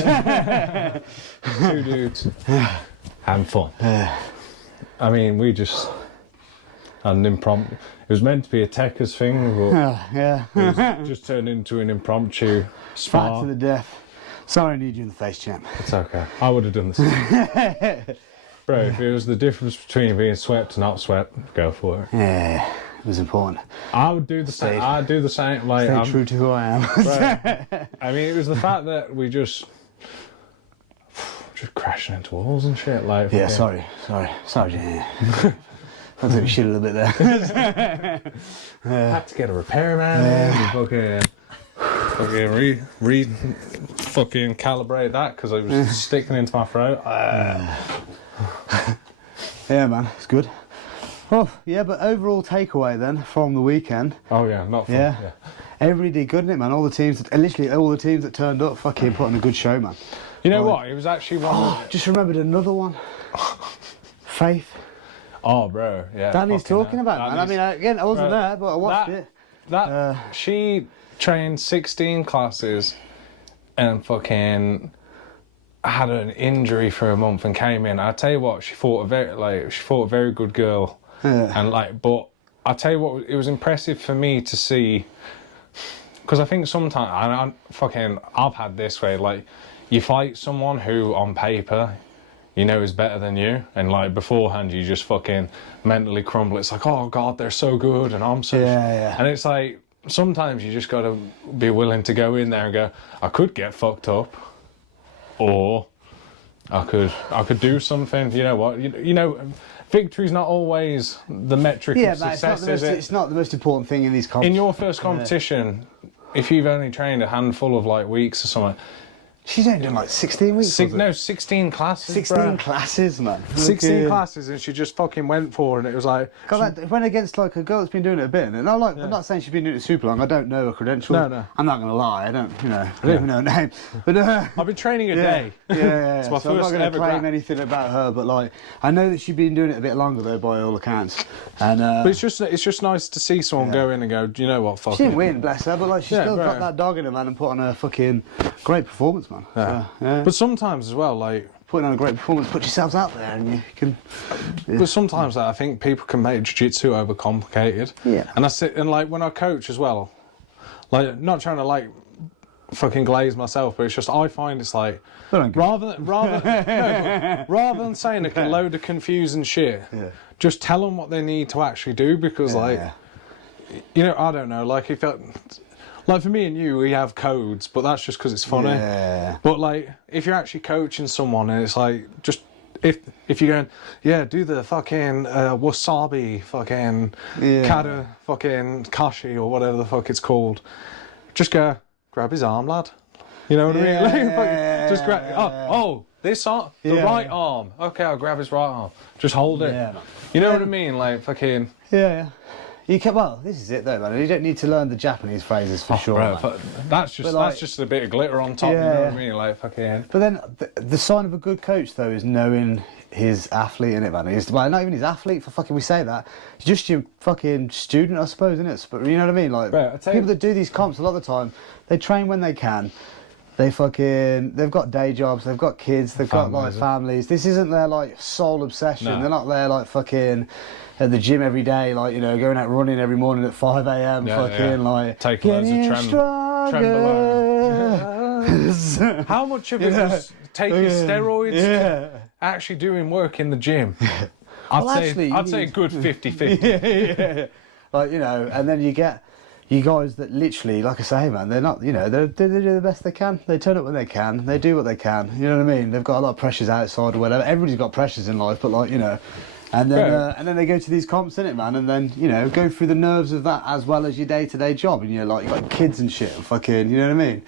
dudes. Having fun. I mean, we just had an impromptu... It was meant to be a Techers thing, but it was just turned into an impromptu spar. Fight to the death. Sorry I need you in the face, champ. It's okay. I would have done the same. Bro, if it was the difference between being swept and not swept, go for it. Yeah, it was important. I would do the same. I'd do the same. Like, Stay true to who I am. Bro, I mean, it was the fact that we just crashing into walls and shit. Like, yeah, sorry. Yeah. I took shit a little bit there. Had to get a repairman. Fucking calibrate that because I was sticking into my throat. Yeah, man, it's good. Oh, yeah, but overall takeaway then from the weekend. Oh yeah, not fun. Yeah. Everybody did good, didn't it, man? Literally all the teams that turned up, fucking put on a good show, man. You know what? It was actually one. Just remembered another one. Faith. Oh, bro, yeah. Danny's talking about, man. I mean, again, I wasn't there, but I watched it. She trained 16 classes and fucking had an injury for a month and came in. I tell you what, she fought a very good girl. And but I tell you what, it was impressive for me to see, because I think sometimes I've had this way, like, you fight someone who on paper is better than you, and like beforehand you just fucking mentally crumble. It's like, oh god, they're so good and I'm so and it's like sometimes you just gotta be willing to go in there and go, I could get fucked up, or I could do something. You know what? Victory's not always the metric of success, is it? It's not the most important thing in these competitions. In your first competition, if you've only trained a handful of like weeks or something, She's only done like 16 weeks. 16 classes. 16 classes, man. 16 classes, and she just fucking went for it, and it was like. God, it went against like a girl that's been doing it a bit, and I'm not saying she's been doing it super long. I don't know her credentials. No. I'm not gonna lie. I don't even know her name. But I've been training a day. Yeah. It's my so I'm not first gonna ever claim anything about her, but like I know that she's been doing it a bit longer though, by all accounts. And but it's just nice to see someone go in and go, do you know what? Fuck she it. didn't win, bless her, but like she still got that dog in her, man, and put on a fucking great performance, man. Yeah. So, But sometimes as well, like. Putting on a great performance, put yourselves out there, and you can. Yeah. But sometimes I think people can make jiu-jitsu overcomplicated. Yeah. And like when I coach as well, like not trying to like fucking glaze myself, but it's just I find it's like rather than saying a load of confusing shit, just tell them what they need to actually do, because you know, I don't know, like if like for me and you, we have codes, but that's just because it's funny. Yeah. But like, if you're actually coaching someone, and it's like, just if you're going, do the fucking wasabi, fucking kata, fucking kashi, or whatever the fuck it's called, just go grab his arm, lad. You know what I mean? Like, just grab. Oh, this arm, the right arm. Okay, I'll grab his right arm. Just hold it. Yeah, man. You know what I mean? Like fucking. Yeah. You can, well, this is it though, man. You don't need to learn the Japanese phrases for sure. Bro, that's just a bit of glitter on top. You know what I mean? Like fucking. But then the sign of a good coach though is knowing his athlete, innit, man? Well, not even his athlete. For fucking we say that. He's just your fucking student, I suppose, isn't it? But you know what I mean? Like people that do these comps a lot of the time, they train when they can. They've got day jobs, they've got kids, they've got like families. This isn't their like sole obsession. No. They're not there like fucking at the gym every day, like, you know, going out running every morning at 5 a.m. like taking loads of trenbolone. How much of it was taking steroids to actually doing work in the gym? I'd say a good 50-50. Like, you know, and then you get you guys that literally, like I say, man, they're not, you know, they do the best they can. They turn up when they can. They do what they can. You know what I mean? They've got a lot of pressures outside or whatever. Everybody's got pressures in life, but like, you know, and then they go to these comps, innit, man, and then, you know, go through the nerves of that as well as your day-to-day job, and you're like, you got kids and shit, and fucking, you know what I mean?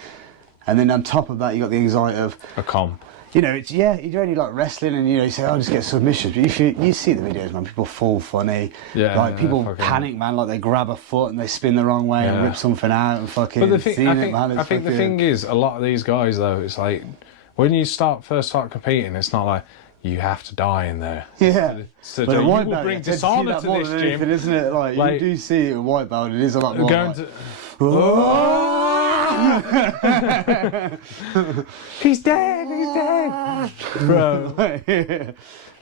And then on top of that, you got the anxiety of a comp. You know, it's you're only like wrestling, and you know, you say, "Oh, just get submissions." But if you see the videos, man, people fall funny. Like people panic, man. Like they grab a foot and they spin the wrong way and rip something out and fucking. But I think the thing is, a lot of these guys though, it's like when you first start competing, it's not like you have to die in there. Yeah. So you will bring dishonour to this gym, anything, isn't it? Like you do see it in white belt. It is a lot more. He's dead, bro.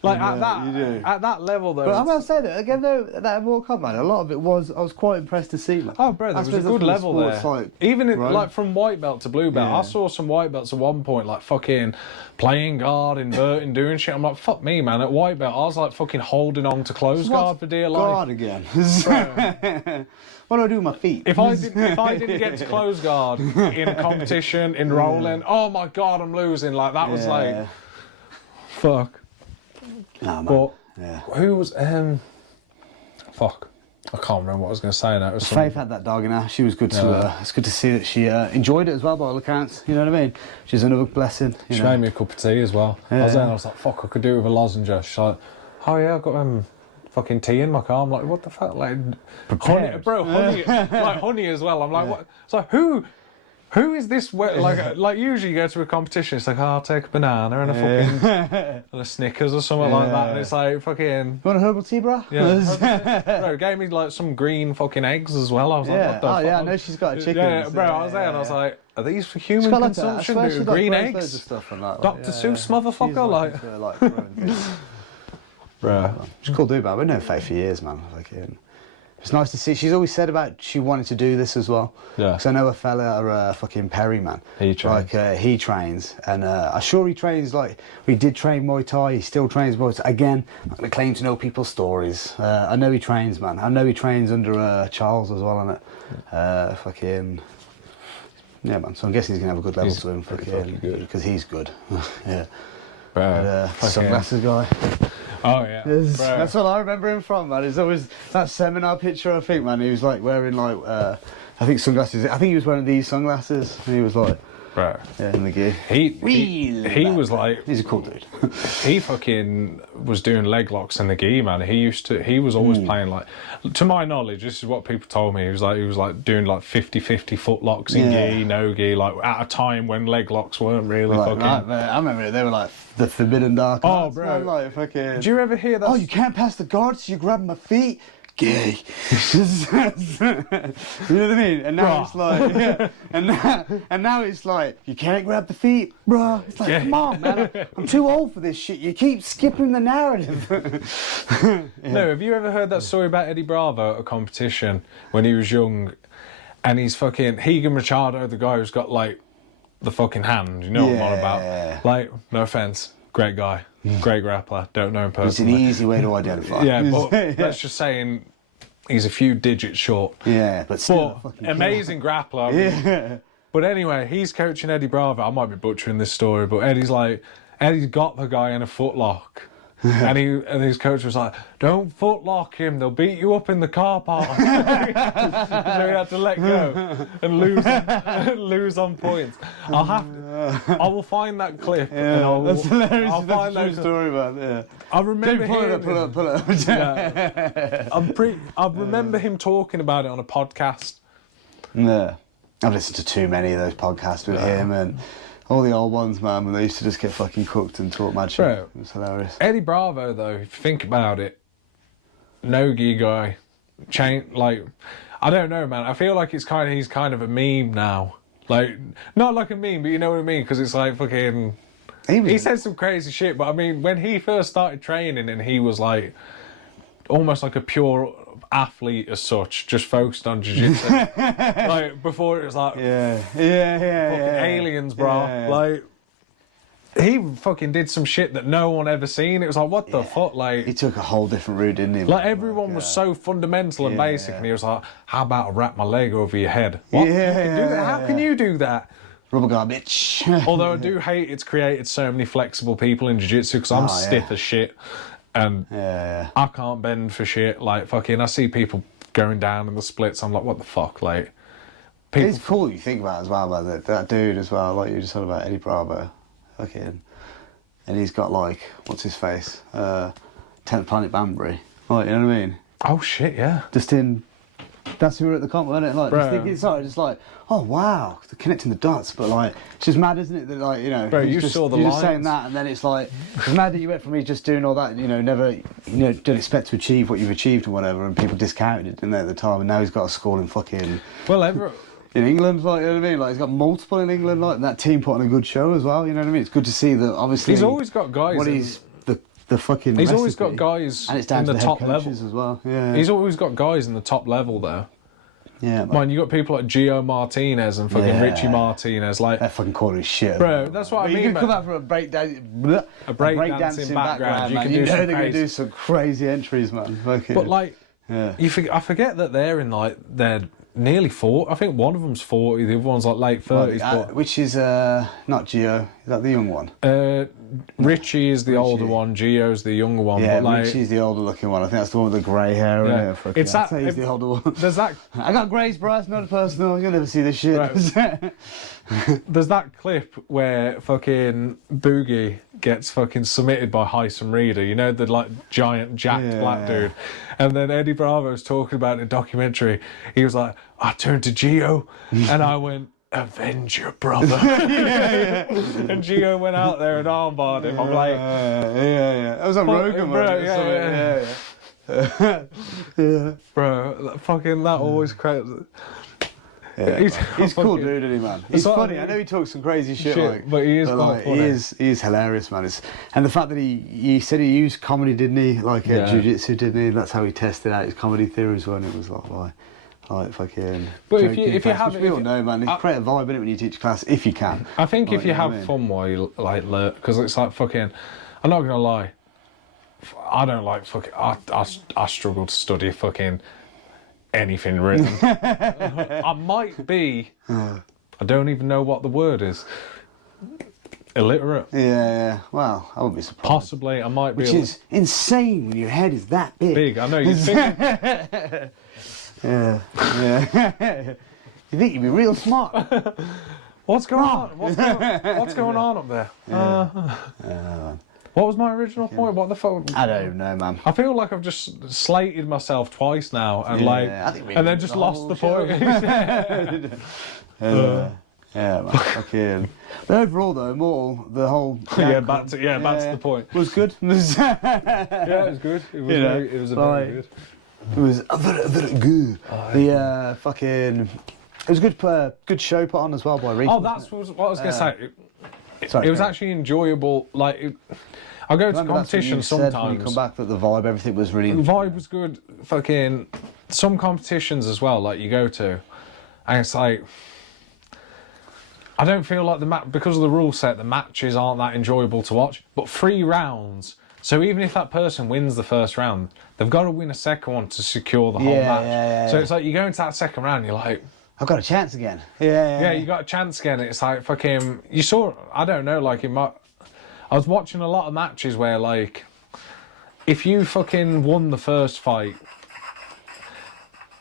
Like at that level though. But I'm gonna say that again though, that Immortal Tamworth, a lot of it was, I was quite impressed to see, man. Oh, bro, there was a good level there. Like, even like from white belt to blue belt, I saw some white belts at one point like fucking playing guard, inverting, doing shit. I'm like, fuck me, man. At white belt, I was like fucking holding on to close guard for dear life. Guard again. What do I do with my feet? If I didn't get to close guard in a competition, in rolling, oh my god, I'm losing. Like that was like, fuck. Nah, man. But who was fuck? I can't remember what I was going to say now. Faith had that dog in her. She was good to. It's good to see that she enjoyed it as well, by all accounts. You know what I mean? She's another blessing. She made me a cup of tea as well. I was there and I was like, fuck, I could do it with a lozenge. She's like, oh yeah, I've got fucking tea in my car. I'm like, what the fuck? Like, honey, bro, honey, like honey as well. I'm like, what? It's like, who is this? Like usually you go to a competition, it's like, oh, I'll take a banana and a fucking and a Snickers or something like that, and it's like fucking. You want a herbal tea, bro? Yeah. Bro, gave me like some green fucking eggs as well. I was like, what the fuck? Yeah, I know she's got a chicken. Yeah, bro, I was there and I was like, are these for human consumption? Dude? Green eggs? Stuff and that, Dr. Seuss, motherfucker, like. Bro, she's cool dude, man. We've known Faith for years, man. It's nice to see. She's always said about she wanted to do this as well. Yeah. Because I know a fella, fucking Perry, man. He trains. He trains, and I'm sure he trains like we did train Muay Thai. He still trains Muay Thai. Again, I'm not gonna claim to know people's stories. I know he trains, man. I know he trains under Charles as well, innit? Fucking. Yeah, man. So I'm guessing he's gonna have a good level to him, fucking good, because he's good. Yeah. Bro, sunglasses guy. Oh yeah, that's what I remember him from, man. It's always that seminar picture. I think, man, he was like wearing like I think sunglasses. I think he was wearing these sunglasses, and he was like Bro. Yeah, in the gi. He was like, he's a cool dude. he fucking was doing leg locks in the gi, man. He was always playing like, to my knowledge, this is what people told me. He was like doing like 50-50 foot locks in gi, no gi, like at a time when leg locks weren't really fucking. Right, man, I remember they were like the forbidden dark arts, bro. man, like fucking. Do you ever hear that? Oh, you can't pass the guard, so you grab my feet. Gay. You know what I mean? And now it's like, yeah. And now it's like, you can't grab the feet, bruh. It's like, come on, man. I'm too old for this shit. You keep skipping the narrative. No, have you ever heard that story about Eddie Bravo at a competition when he was young, and he's fucking Higan Machado, the guy who's got like the fucking hand, you know what I'm on about? Like, no offense, great guy, great grappler, don't know him personally. It's an easy way to identify. Yeah, but let's just say he's a few digits short. Yeah, but still amazing grappler. Yeah. But anyway, he's coaching Eddie Bravo. I might be butchering this story, but Eddie's got the guy in a footlock. And his coach was like, "Don't footlock him, they'll beat you up in the car park." So he had to let go and lose on points. I will find that clip. Yeah, and that's hilarious. I'll find that story, man. Yeah. I remember pull it up. Yeah. I remember him talking about it on a podcast. Yeah, I've listened to too many of those podcasts with him and all the old ones, man, when they used to just get fucking cooked and talk mad shit. It was hilarious. Eddie Bravo, though, if you think about it, no-gi guy, I don't know, man. I feel like he's kind of a meme now. Like, not like a meme, but you know what I mean? Because it's like fucking... He said some crazy shit, but I mean, when he first started training and he was like, almost like a pure athlete as such, just focused on jiu-jitsu. Like, before it was like, aliens, bro. Yeah. Like, he fucking did some shit that no one ever seen. It was like, what the fuck? Like, he took a whole different route, didn't he? Like, everyone was so fundamental and basic, and he was like, how about I wrap my leg over your head? What? How can you do that? Rubber guard, bitch. Although I do hate it's created so many flexible people in jiu-jitsu, because I'm stiff as shit. And I can't bend for shit. Like, fucking, I see people going down in the splits. I'm like, what the fuck? Like, people... It's cool you think about it as well, about that dude as well, like you just said about Eddie Bravo. Fucking... And he's got, like, what's his face? 10th Planet Banbury. Like, you know what I mean? Oh, shit, yeah. Just in... That's who we were at the comp, wasn't it? Like, just thinking, sorry, just like, oh wow, they're connecting the dots, but like, it's just mad, isn't it? That, like, you know, bro, you saw the lines. Just saying that, and then it's like, it's mad that you went from me just doing all that, and, you know, never, you know, don't expect to achieve what you've achieved or whatever, and people discounted it, didn't they, at the time, and now he's got a school in fucking. Well, in England, like, you know what I mean? Like, he's got multiple in England, like, and that team put on a good show as well. You know what I mean? It's good to see that. Obviously, he's always got guys. The fucking. He's always got guys and it's down in to the top level as well. Yeah. He's always got guys in the top level there. Yeah, man, you got people like Gio Martinez and fucking Richie Martinez, like that fucking quarter is shit, bro. That's what I mean. You can come out from a breakdancing background, you man. can You do know they're gonna do some crazy entries, man. But like, I forget that they're in like they're nearly 40. I think one of them's 40, the other one's like late 30s. Which is not Gio? Is that the young one? Richie is the older one. Gio's the younger one. Yeah, but like, Richie's the older looking one. I think that's the one with the grey hair. Yeah. It's that. He's the older one. There's that. I got greys, Bryce. Not a personal. You'll never see this shit. Right. There's that clip where fucking Boogie gets fucking submitted by Hyson Reader. You know, the like giant jacked black dude. And then Eddie Bravo's talking about it in a documentary. He was like, I turned to Gio and I went, avenge your brother. And Gio went out there and armbarred him. I'm like, that was on Rogan, bro. Bro, fucking that always crazy. Yeah, he's cool dude, isn't he, man? He's funny. I know he talks some crazy shit like, but he is quite funny. He is hilarious, man. And the fact that he said he used comedy, didn't he? Like jiu-jitsu, didn't he? That's how he tested out his comedy theories when it was like fucking. But if you have, we all know, man. It's create a vibe in it when you teach class, if you can. I think if you have fun while you like learn, because it's like fucking. I'm not gonna lie. I don't like fucking. I struggle to study fucking anything written. I might be. I don't even know what the word is. Illiterate. Yeah. Well, I wouldn't be surprised. Possibly, I might be. Which is insane when your head is that big. Big. I know you think. Yeah. You think you'd be real smart. What's going on? What's going on up there? What was my original point? What the fuck? I don't even know, man. I feel like I've just slated myself twice now, and I think we and then did just the lost whole the show. point. Yeah, man. Fucking. But overall, though, Immortal, the whole. Back to the point. Was good. Yeah, it was good. It was it was very good. It was very good. The fucking. It was a good show put on as well by Reese. Oh, that's what I was going to say. Sorry, it was actually enjoyable. Like, I go to competitions sometimes. When you come back, that the vibe, everything was really. The vibe was good. Fucking some competitions as well. Like you go to, and it's like. I don't feel like because of the rule set, the matches aren't that enjoyable to watch. But 3 rounds, so even if that person wins the first round, they've got to win a second one to secure the whole match. So it's like you go into that second round, you're like, I've got a chance again. Yeah, you got a chance again. It's like fucking. You saw. I don't know. Like I was watching a lot of matches where like, if you fucking won the first fight,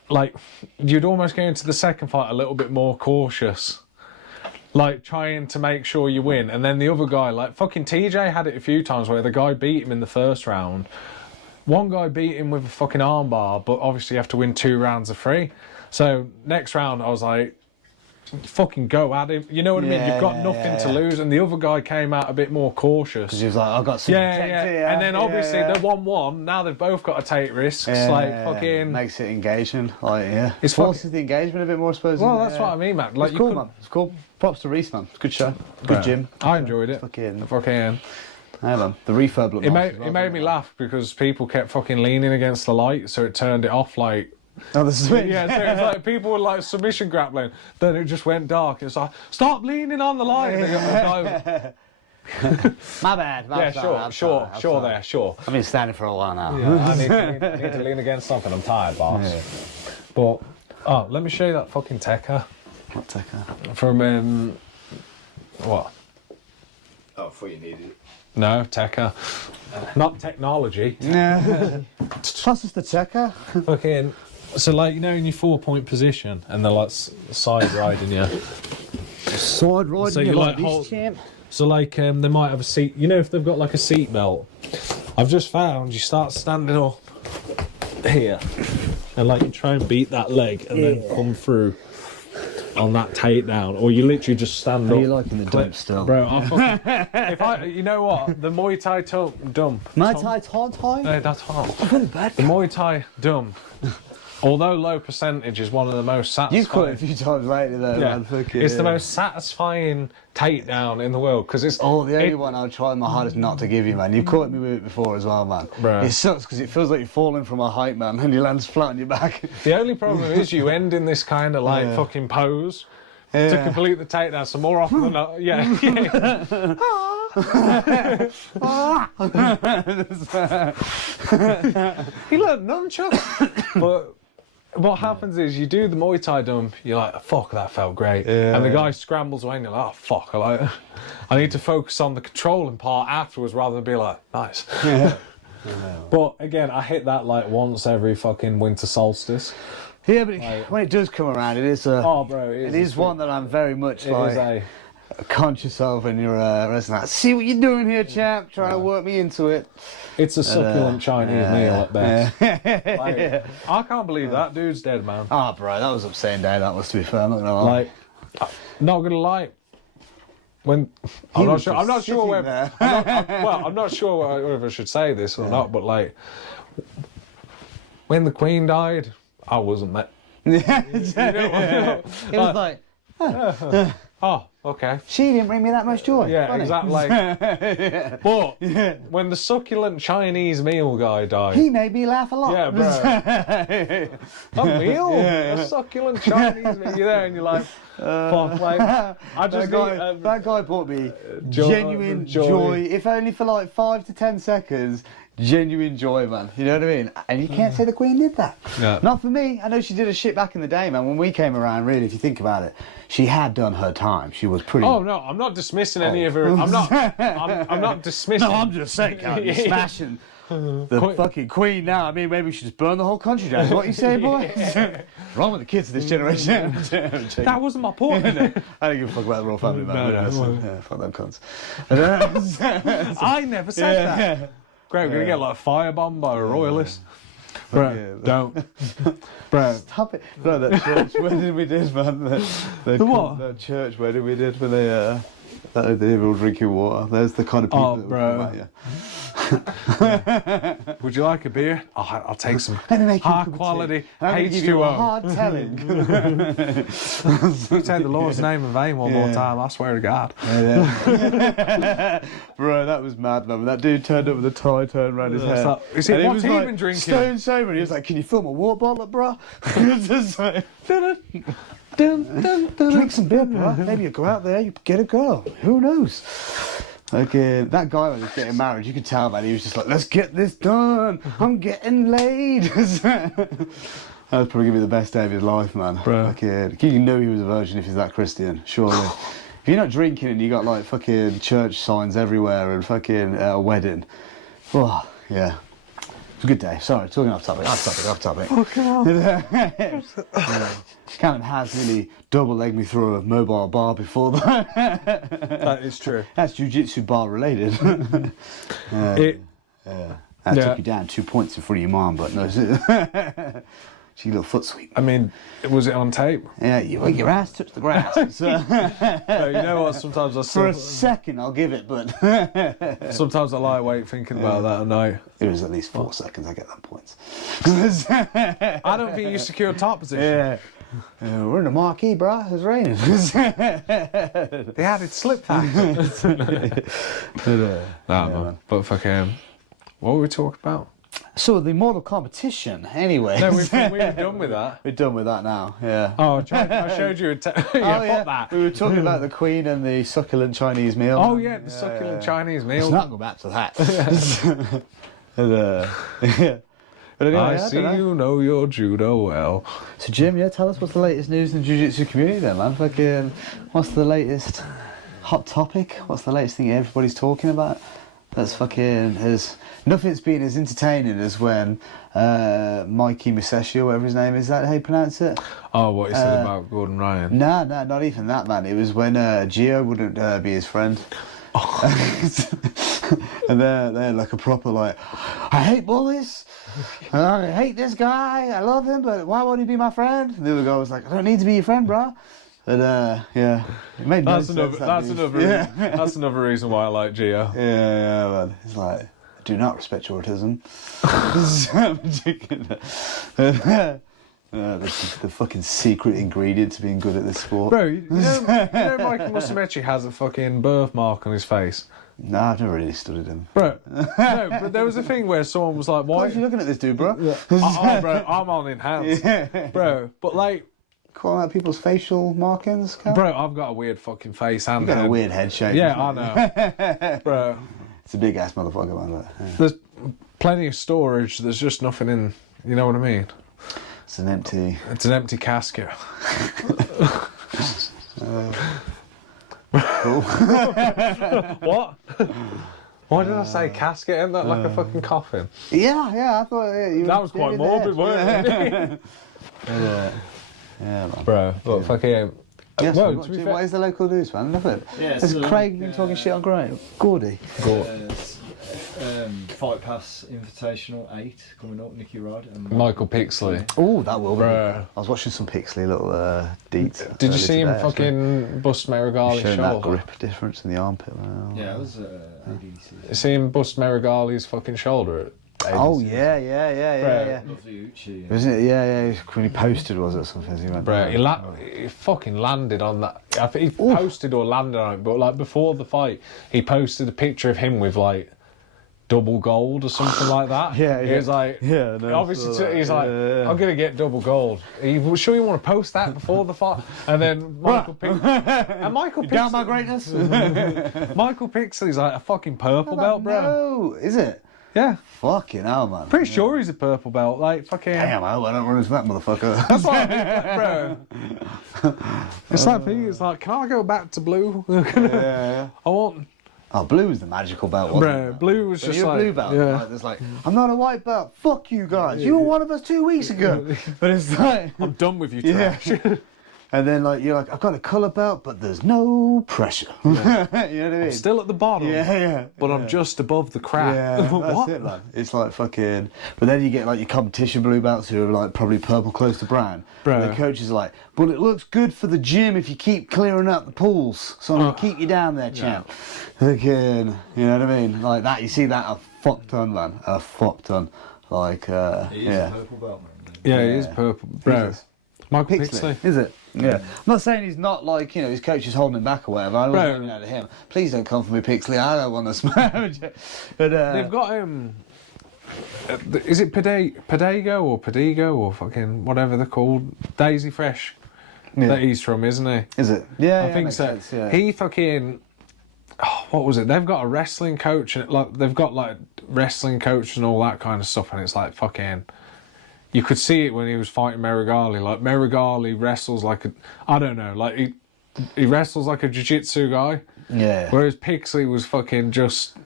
like you'd almost go into the second fight a little bit more cautious. Like, trying to make sure you win. And then the other guy, like, fucking TJ had it a few times where the guy beat him in the first round. One guy beat him with a fucking armbar, but obviously you have to win 2 rounds of 3. So, next round, I was like, fucking go at him. You know what I mean? You've got nothing to lose. And the other guy came out a bit more cautious. Because he was like, I've got some Yeah. And then obviously they're 1-1. Now they've both got to take risks. Fucking. Makes it engaging. Like, It's forces the engagement a bit more, I suppose. Well, that's what I mean, man. Like, it's cool, man. It's cool. Props to Reese, man. Good show. Good gym. I enjoyed it. Fucking. Yeah, man. The refurb looked nice. It made me laugh because people kept fucking leaning against the light, so it turned it off like. Oh, the switch. Yeah, so it's like people were like submission grappling, then it just went dark. It's like, stop leaning on the light. And they got, My bad. Sure. I've been standing for a while now. Yeah, I need to lean against something. I'm tired, boss. Yeah. But let me show you that fucking Tekka. What Tekka? From what? Oh, I thought you needed it. No, Tekka. Not technology. Yeah. Plus it's the Tekka. Fucking. So, like, you know, in your 4-point position, and they're like side riding you. Side riding so you like hold. So, like, they might have a seat. You know, if they've got like a seat belt, I've just found you start standing up here, and like you try and beat that leg, and then come through on that takedown, or you literally just stand up. Are you liking the dump still, bro? You know what, the Muay Thai dump. Muay Thai Thai? No, that's hard. I'm really bad. The Muay Thai dump. Although low percentage is one of the most satisfying. You've caught it a few times lately though, man. It's the most satisfying takedown in the world because it's. the only one I'll try my hardest not to give you, man. You've caught me with it before as well, man. Bro. It sucks because it feels like you're falling from a height, man, and you land flat on your back. The only problem is you end in this kind of like fucking pose to complete the takedown. So more often than not, He learned nunchuck, but. What happens is you do the Muay Thai dump, you're like, fuck, that felt great. And the guy scrambles away and you're like, oh, fuck, I need to focus on the controlling part afterwards rather than be like, nice. But again, I hit that like once every fucking winter solstice. Yeah, but when it does come around, it is it is one that I'm very much conscious of, and you're like, see what you're doing here, champ, trying to work me into it. It's a succulent Chinese meal at best. I can't believe that dude's dead, man. Oh, bro, that was upsetting day, that was, to be fair, I'm not gonna lie. Like, not gonna lie. When I'm not sure whether I should say this or not, but like when the Queen died, I wasn't there. It was like, oh, okay. She didn't bring me that much joy. Yeah, funny. Exactly. But when the succulent Chinese meal guy died, he made me laugh a lot. Yeah, bro. A meal? A succulent Chinese meal. You're there and you're like, fuck, like, I just that guy brought me genuine joy, if only for like 5 to 10 seconds. Genuine joy, man. You know what I mean? And you can't say the Queen did that. Yeah. Not for me. I know she did a shit back in the day, man. When we came around, really, if you think about it, she had done her time. She was pretty. Oh no, I'm not dismissing any of her. I'm not dismissing. No, I'm just saying, you're smashing The fucking Queen now. I mean, maybe we should just burn the whole country down. What you say, boy? Wrong with the kids of this generation. That wasn't my point. I don't give a fuck about the royal family, man. No. Yeah, fuck them cunts. I never said that. Great, we're going to get like firebombed by a royalist. Bro, don't. Bro. Stop it. No, that church wedding we did, man. The what? That church wedding we did when they were all drinking water. There's the kind of people that bro. would come at you. Would you like a beer? I'll take some Let me make you a high cup of quality tea. I'm going to give you a H2O. hard telling. You take the Lord's name in vain one more time, I swear to God. Bro, that was mad, man. That dude turned up with a tie turned around his head. What's he been drinking? Stone sober. He was like, "Can you fill my water bottle up, bro?" Just like, drink some beer, bro. Maybe you go out there, you get a girl. Who knows? That guy was just getting married. You could tell, man. He was just like, "Let's get this done. I'm getting laid." That was probably gonna be the best day of his life, man. Bro. You know he was a virgin if he's that Christian, surely. If you're not drinking and you got like fucking church signs everywhere and fucking a wedding, oh yeah, it's a good day. Sorry, talking off topic. Fucking hell. She kind of has nearly double legged me through a mobile bar before that. That is true. That's jiu-jitsu bar related. That took you down 2 points in front of your mom, but no. She little foot sweep. I mean, was it on tape? Yeah, your ass touched the grass. No, you know what? Sometimes I For a second, I'll give it, but sometimes I lie awake thinking about that at night. it was at least 4 seconds. I get them points. I don't think you secured top position. Yeah. We're in the marquee, bro. It's raining. They added slip factor. Man. But fucking, what were we talking about? So the Immortal competition, anyway. No, we're done with that. We're done with that now. Yeah. Oh, I showed you a fuck that. We were talking about the Queen and the succulent Chinese meal. Oh yeah, the succulent Chinese meal. Let's not go back to that. Yeah. But anyway, I see you know your judo well. So Jim, tell us what's the latest news in the jiu-jitsu community then, man. Fucking, what's the latest hot topic? What's the latest thing everybody's talking about? That's fucking nothing's been as entertaining as when Mikey Musashi, or whatever his name is, that how you pronounce it? Oh, what he said about Gordon Ryan? No, not even that, man. It was when Gio wouldn't be his friend. And they're like a proper like, I hate bullies. I hate this guy. I love him, but why won't he be my friend? And the other guy was like, I don't need to be your friend, bro. But it made no sense. That's another reason why I like Gio. Yeah, man. It's like, I do not respect your autism. The fucking secret ingredient to being good at this sport. Bro, you know Mikey Musumeci has a fucking birthmark on his face. No, I've never really studied him. Bro, no, but there was a thing where someone was like, Why are you looking at this dude, bro? Bro, I'm on enhanced. Yeah. Bro, but like... Calling out people's facial markings, Cal? Bro, I've got a weird fucking face and You've got a weird head shape. Yeah, I know. Bro. It's a big ass motherfucker, man. But, yeah. There's plenty of storage, there's just nothing in, you know what I mean? It's an empty casket. What? Why did I say casket? Isn't that like a fucking coffin? Yeah, I thought... that was quite morbid, wasn't it? Yeah, man. Bro, but fucking... Yes, well, what is the local news, man? Nothing. Yeah, There's Craig talking shit on Gordy. Fight Pass Invitational 8 coming up, Nicky Rod and Michael Pixley. Oh, that will be. Bro. I was watching some Pixley little deets. Did you see him fucking bust Merigali's showing shoulder? that grip difference in the armpit? Well, yeah, it was ADC. You see him bust Merigali's fucking shoulder? Oh yeah. Lovely Uchi. Wasn't it? Yeah. When he posted, was it something? He went, Bro, he fucking landed on that. I think he posted or landed on it, but like before the fight, he posted a picture of him with like double gold or something like that. He was like, obviously, he's like, I'm gonna get double gold. Are you sure you want to post that before the fight? And then Michael Pixley, down my greatness. Michael Pixley's like a fucking purple belt, bro. No, is it? Yeah. Fucking hell, man. Pretty sure he's a purple belt. Like, fucking... Damn, I hope I don't run into that motherfucker. That's what I mean, bro. It's like, can I go back to blue? Yeah. I want Oh, blue was the magical belt, wasn't Bro, it? blue was When just you're like, a blue belt, yeah. like, there's like, I'm not a white belt. Fuck you guys. You were one of us 2 weeks ago. But it's like, I'm done with you, yeah. trash. And then like you're like, I've got a colour belt, but there's no pressure. you know what I mean? I'm still at the bottom, but I'm just above the crap. Yeah, that's What? it, man. It's like fucking. But then you get like your competition blue belts who are like probably purple close to brown. Bro. The coaches are like, but it looks good for the gym if you keep clearing out the pools. So I'm gonna keep you down there, champ. Fucking, you know what I mean? Like that. You see that a fuck ton, man. A fuck ton. Like, He is yeah. a purple belt, man. Yeah, he is purple. Bro, Jesus. Michael Pixley, Pixley. is it? Yeah. I'm not saying he's not like, you know, his coach is holding him back or whatever. I Right. love him out of him. Please don't come for me, Pixley. I don't want to smash. But They've got is it Padago or fucking whatever they're called? Daisy Fresh. Yeah. That he's from, isn't he? Is it? Yeah, I yeah, think makes so. sense, yeah. He fucking. Oh, what was it? They've got a wrestling coach and like they've got like wrestling coach and all that kind of stuff, and it's like fucking. You could see it when he was fighting Merigali. Like Merigali wrestles like I don't know, like he wrestles like a jiu-jitsu guy. Yeah. Whereas Pixley was fucking just.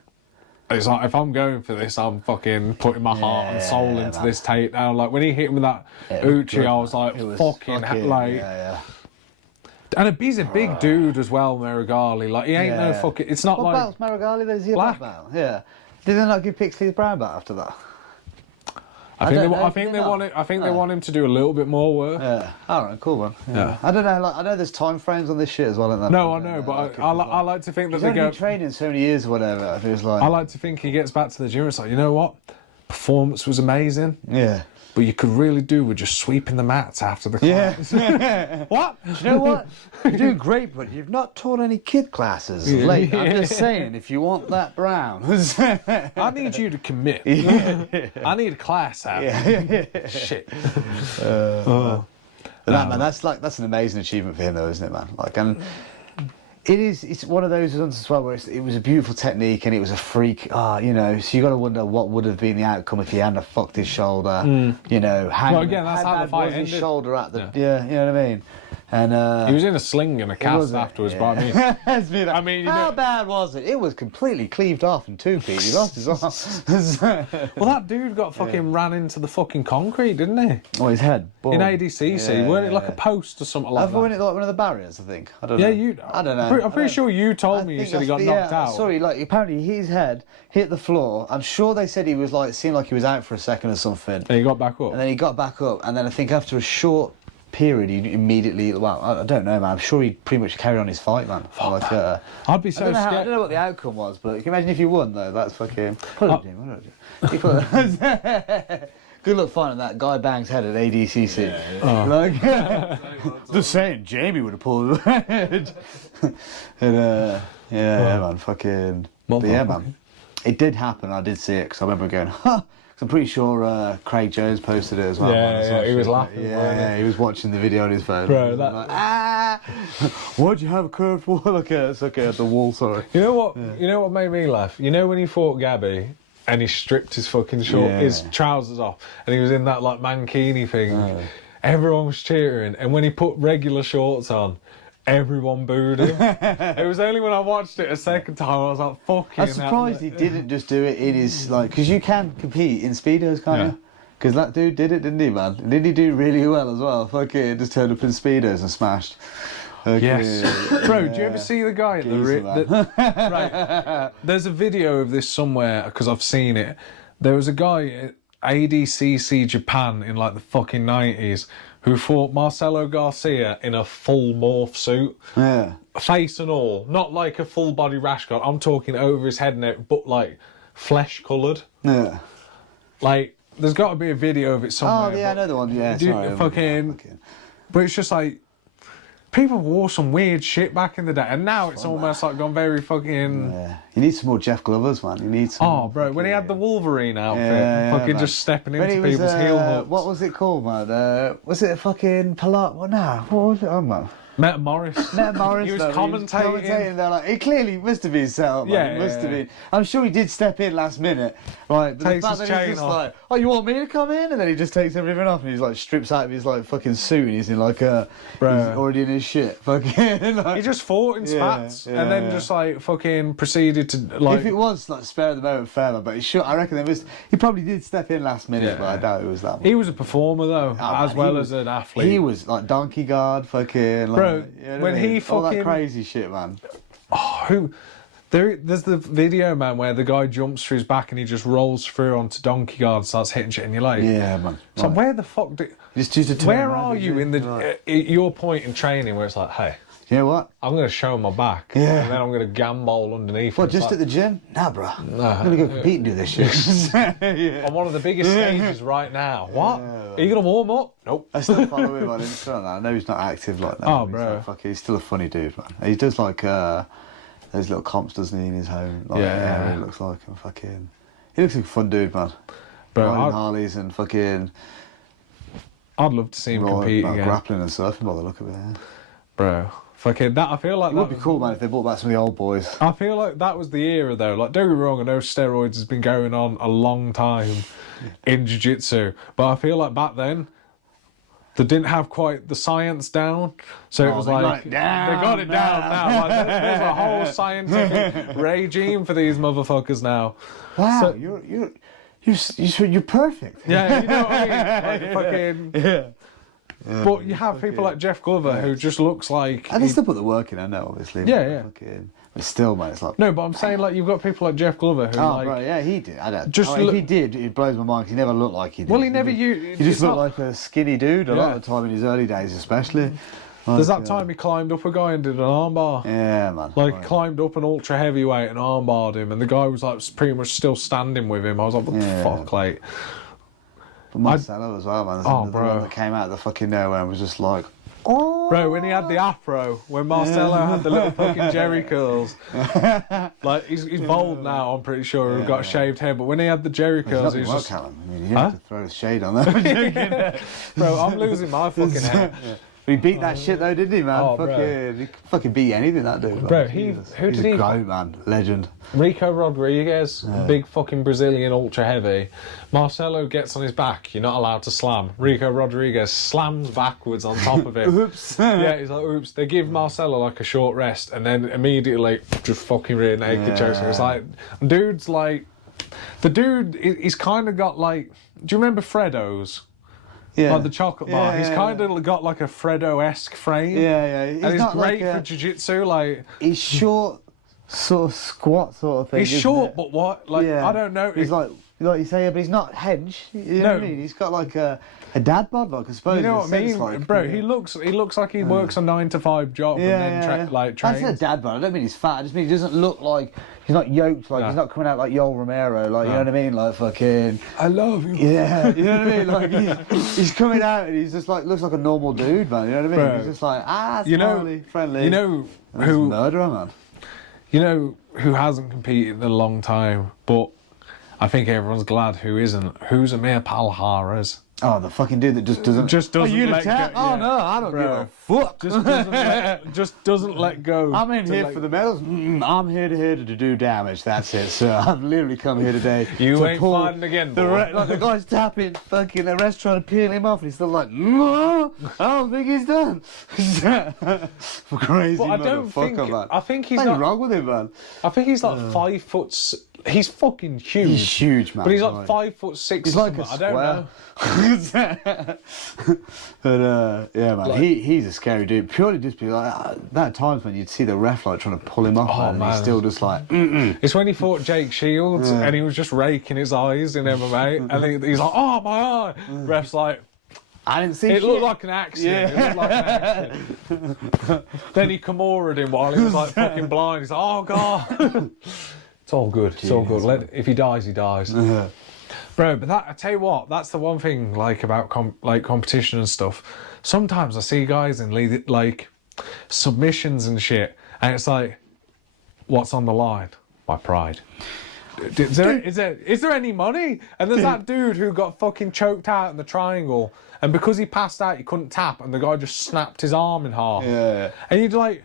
It's like if I'm going for this, I'm fucking putting my heart and soul into man. this takedown. Like when he hit him with that Uchi, I was like, It was fucking like. yeah. And he's a big dude as well, Merigali. Like he ain't no Yeah. fucking. It's not What like. belt's Marigali? There's your Black. black belt. Yeah. Did they not give Pixley the brown belt after that? I think don't they, know, I think did they they want not? it. I think they want him to do a little bit more work. Yeah. All right, cool one. Yeah. I don't know. Like, I know there's time frames on this shit as well. Isn't there? No, I know, but I like to think that He's they only go. been training so many years or whatever. It was like. I like to think he gets back to the gym. It's like, you know what, performance was amazing, Yeah. but you could really do with just sweeping the mats after the Yeah. class. What? Do you know what? You're doing great, but you've not taught any kid classes of late. I'm just saying, if you want that brown. I need you to commit. I need a class out. Shit. But that, man, that's an amazing achievement for him, though, isn't it, man? Like, and it's one of those ones as well where it was a beautiful technique and it was a freak. You know, so you got to wonder what would have been the outcome if he hadn't have fucked his shoulder. You know, how again, that's how the bad fight was his ended. shoulder at the yeah, you know what I mean. And He was in a sling and a cast was it? afterwards, Yeah. but I mean, I mean, you how know- bad was it? It was completely cleaved off in two pieces. He lost his arm. well, that dude got fucking ran into the fucking concrete, didn't he? Oh, his head. Boom. In ADCC, weren't it like a post or something like I've won that? it like one of the barriers, I think. I don't Yeah, know. I don't know. I'm pretty sure you told me you said he got knocked out. Sorry, like apparently his head hit the floor. I'm sure they said he was like seemed like he was out for a second or something. And he got back up. And then he got back up, and then I think after a short period, he immediately. Well, I don't know, man. I'm sure he pretty much carried on his fight, man. Like, I'd be so I scared. don't know what the outcome was, but can you imagine if you won though? That's fucking. Put it up, Jim. Put it up. Good luck finding that guy bangs head at ADCC. Like, just saying, Jamie would have pulled it. And yeah, man, fucking. But yeah, man, it did happen. I did see it because I remember going, huh. I'm pretty sure Craig Jones posted it as well. Yeah, he was laughing. Yeah, he was watching the video on his phone. Bro, that- like, why'd you have a curved wall? It's okay at the wall, sorry. You know what? You know what made me laugh? You know when he fought Gabby and he stripped his fucking his trousers off and he was in that like mankini thing. Everyone was cheering, and when he put regular shorts on, everyone booed him. It was only when I watched it a second time I was like, fucking. I'm surprised he didn't just do it in his like, because you can compete in speedos, can't you? Because that dude did it, didn't he, man? Didn't he do really well as well? Fucking just turned up in speedos and smashed. Okay. Yes. Bro, do you ever see the guy at the Geezer, man. right. There's a video of this somewhere because I've seen it. There was a guy at ADCC Japan in like the fucking 90s who fought Marcelo Garcia in a full morph suit. Yeah. Face and all. Not like a full body rash guard. I'm talking over his head and neck, but like flesh coloured. Yeah. Like, there's got to be a video of it somewhere. Oh, yeah, I know the one. Yeah, Dude, sorry. fucking. But it's just like, people wore some weird shit back in the day, and now it's almost like gone very fucking. Yeah. You need some more Jeff Glovers, man. You need some. Oh, bro, when he had the Wolverine outfit, Yeah, fucking man. just stepping When he into was, people's heel hooks. What was it called, man? Was it a fucking Pilat? What now? What was it on, man? Met Morris. Met Morris. He was though, commentating. There, like, it clearly must have been set up. Man. Yeah, It must yeah, have yeah. been. I'm sure he did step in last minute, right? But Takes the fact his that he's chain just off. like, oh, you want me to come in? And then he just takes everything off and he's like strips out of his like fucking suit and he's in like a, Bro. he's already in his shit. Fucking. Like, He just fought in spats Yeah, and then yeah. just like fucking proceeded to like. if it was like spare at the moment, fair, but he should. I reckon there was. He probably did step in last minute, Yeah. but I doubt it was that. He was a performer though, as man, well he as was- an athlete. He was like donkey guard, fucking. Like, Bro, you know what when I mean? he all that fucking- crazy shit, man. Who? There's the video, man, where the guy jumps through his back and he just rolls through onto donkey guard and starts hitting shit in your leg. Yeah, man. So where the fuck do? Just used to turn Where around, are didn't you in the Like, your point in training where it's like, hey, you know what? I'm going to show my back, Yeah. and then I'm going to gambol underneath. What, It's just like, at the gym? Nah, bro. Nah. I'm gonna go compete and do this shit. Yeah. on one of the biggest stages right now. What? Are you going to warm up? Nope. I still follow him on Instagram. I know he's not active like that. Oh, He's bro. like, fuck, he's still a funny dude, man. He does like those little comps, doesn't he, in his home? Like, Yeah. area, it looks like him. Fucking. He looks like a fun dude, man. Bro, Riding Harleys and fucking I'd love to see him compete again. grappling and surfing by the look of it. Yeah. Bro, fucking that. I feel like It that would be cool, man, if they brought back some of the old boys. I feel like that was the era though. Like, don't get me wrong, I know steroids has been going on a long time in jiu-jitsu, but I feel like back then they didn't have quite the science down. So it was they like got it down they got it down now. Like, there's a whole scientific regime for these motherfuckers now. Wow, So- you're perfect. Yeah, you know what I mean? Like, fucking. Yeah. But you have people like Jeff Glover who just looks like. And they still put the work in, I know, obviously. Yeah, but yeah. Fucking, but still, man, it's like. No, but I'm saying like you've got people like Jeff Glover who Oh, like. bro, yeah, he did. I don't. Just I mean, look- if he did, it blows my mind because he never looked like he did. Well, he never did. used. He just looked like a skinny dude a lot of the time in his early days, especially. There's Like, that time he climbed up a guy and did an armbar. Yeah, man. Like, Right. climbed up an ultra heavyweight and armbarred him, and the guy was like pretty much still standing with him. I was like, what Yeah. the fuck, like. But Marcelo as well, man. There's Oh, another bro. one that came out of the fucking nowhere and was just like, oh. Bro, when he had the afro, when Marcelo had the little fucking Jerry curls, like he's bald now, I'm pretty sure, and got a shaved head, but when he had the Jerry He's curls, not he been was well, just, Callum. I mean, you have to throw the shade on that. bro, I'm losing my fucking head. But he beat that shit though, didn't he, man? Oh, bro. He fucking beat anything, that dude. Bro, man. he- Jesus. who He's did a he- goat, man. Legend. Rico Rodriguez, big fucking Brazilian ultra heavy. Marcelo gets on his back, you're not allowed to slam. Rico Rodriguez slams backwards on top of him. Oops. Yeah, he's like, oops. They give Marcelo like a short rest and then immediately just fucking rear naked chokes him. It's like, dude's like, the dude, he's kind of got like, do you remember Freddo's? Yeah. Like the chocolate bar. He's kind of got like a Freddo-esque frame. Yeah. He's And he's not great like for jiu-jitsu. Like, He's short, sort of squat sort of thing. he's isn't short, it? but what? Like, Yeah. I don't know. He's like you say, yeah, but he's not hench. You know what I mean? He's got like a dad bod, like I suppose. You know in a what I mean, sense, like, bro? yeah. He looks like he works a 9-to-5 job and then like I trains. said dad bod. I don't mean he's fat. I just mean he doesn't look like he's not yoked. Like No. he's not coming out like Yoel Romero. Like you know what I mean? Like fucking. I love you. Yeah, you know what I mean? Like he's coming out and he's just like looks like a normal dude, man. You know what I mean? Bro. He's just like You know- smiley, friendly. You know And he's a who? murderer, man. You know who hasn't competed in a long time, but I think everyone's glad who isn't. Who's Amir Palhares? Oh, the fucking dude that just doesn't. Just doesn't Oh, you let attack? go. Oh Yeah. no, I don't Bro. give a fuck. Just doesn't let go. I'm in to, here like- for the medals. I'm here to do damage. That's it, sir. I've literally come here today. You to ain't pull fighting again, The, boy. like the guy's tapping, fucking the rest trying to peel him off, and he's still like, no, I don't think he's done. Crazy But I don't think. motherfucker, man. I think he's What's not. wrong with him, man? I think he's like 5 foot. He's fucking huge. He's huge, man. But he's like 5'6". He's like a I don't know. square. But yeah, man, Like- he's a scary dude. Purely just be like there are times when you'd see the ref like trying to pull him off, Oh, man, and he's man. still just like, It's when he fought Jake Shields and he was just raking his eyes in MMA, and he's like, "Oh my eye!" Ref's like, I didn't see "It shit. looked like an accident." Yeah. It looked like an accident. Then he Kimura'd him while he was like fucking blind. He's like, "Oh god." It's all good. It's all good. If he dies, he dies. Bro, but I tell you what, that's the one thing like about competition and stuff. Sometimes I see guys in like submissions and shit, and it's like, what's on the line? My pride. is there any money? And there's that dude who got fucking choked out in the triangle, and because he passed out, he couldn't tap, and the guy just snapped his arm in half. Yeah. And you'd like,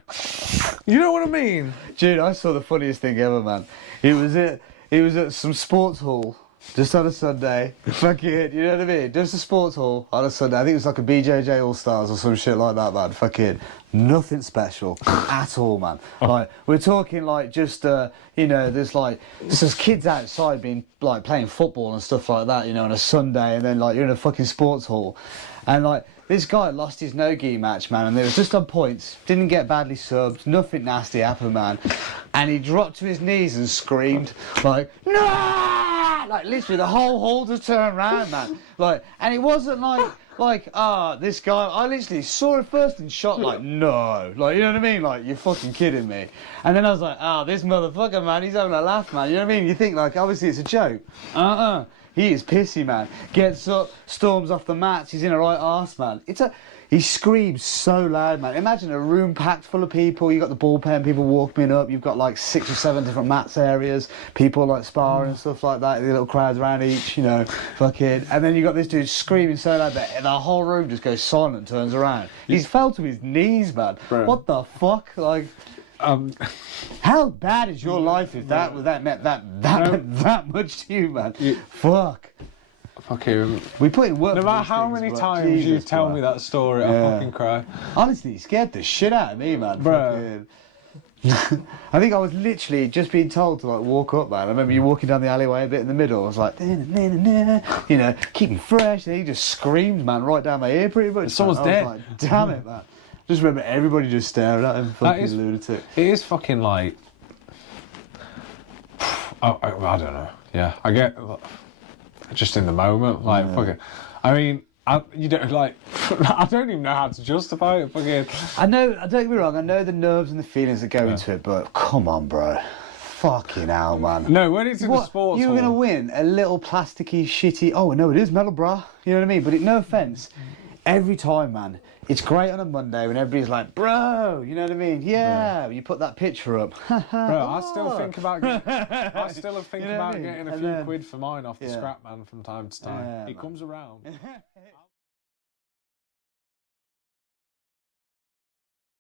you know what I mean? Dude, I saw the funniest thing ever, man. He was at some sports hall just on a Sunday. Fucking, you know what I mean? Just a sports hall on a Sunday. I think it was like a BJJ All Stars or some shit like that, man. Fucking nothing special at all, man. Like, we're talking like just, you know, there's kids outside being like playing football and stuff like that, you know, on a Sunday, and then like you're in a fucking sports hall, and like this guy lost his no-gi match, man, and it was just on points. Didn't get badly subbed. Nothing nasty happened, man. And he dropped to his knees and screamed like, "No!" Like literally the whole hall just turned round, man. Like, and it wasn't like this guy. I literally saw it first and shot like, no, like, you know what I mean? Like, you're fucking kidding me. And then I was like, this motherfucker, man, he's having a laugh, man. You know what I mean? You think like, obviously it's a joke. He is pissy, man. Gets up, storms off the mats. He's in a right arse, man. He screams so loud, man. Imagine a room packed full of people. You got the bullpen people walking up. You've got like 6 or 7 different mats areas. People like sparring and stuff like that. The little crowds around each, you know, fucking. And then you got this dude screaming so loud that the whole room just goes silent and turns around. He's fell to his knees, man. Bro. What the fuck, like. How bad is your life if that meant that much to you, man? Fuck. Fucking. We put in work. No matter how many times you tell me that story, I fucking cry. Honestly, it scared the shit out of me, man. Bro. I think I was literally just being told to like walk up, man. I remember you walking down the alleyway a bit in the middle. I was like, you know, keep him fresh. And he just screamed, man, right down my ear pretty much. Someone's dead. I was like, damn it, man. Just remember everybody just staring at him, fucking lunatic. It is fucking like. I don't know. Yeah, I get. Just in the moment, like fucking. I mean, you don't like. I don't even know how to justify it. Fucking. I know. Don't get me wrong. I know the nerves and the feelings that go into it, but come on, bro. Fucking hell, man. No, when it's in the sports you're hall. Gonna win a little plasticky, shitty. Oh no, it is metal, bro. You know what I mean? But no offense. Every time, man. It's great on a Monday when everybody's like, bro, you know what I mean? Yeah, you put that picture up. Bro, I still think about getting a few quid for mine off the scrap man from time to time. He comes around.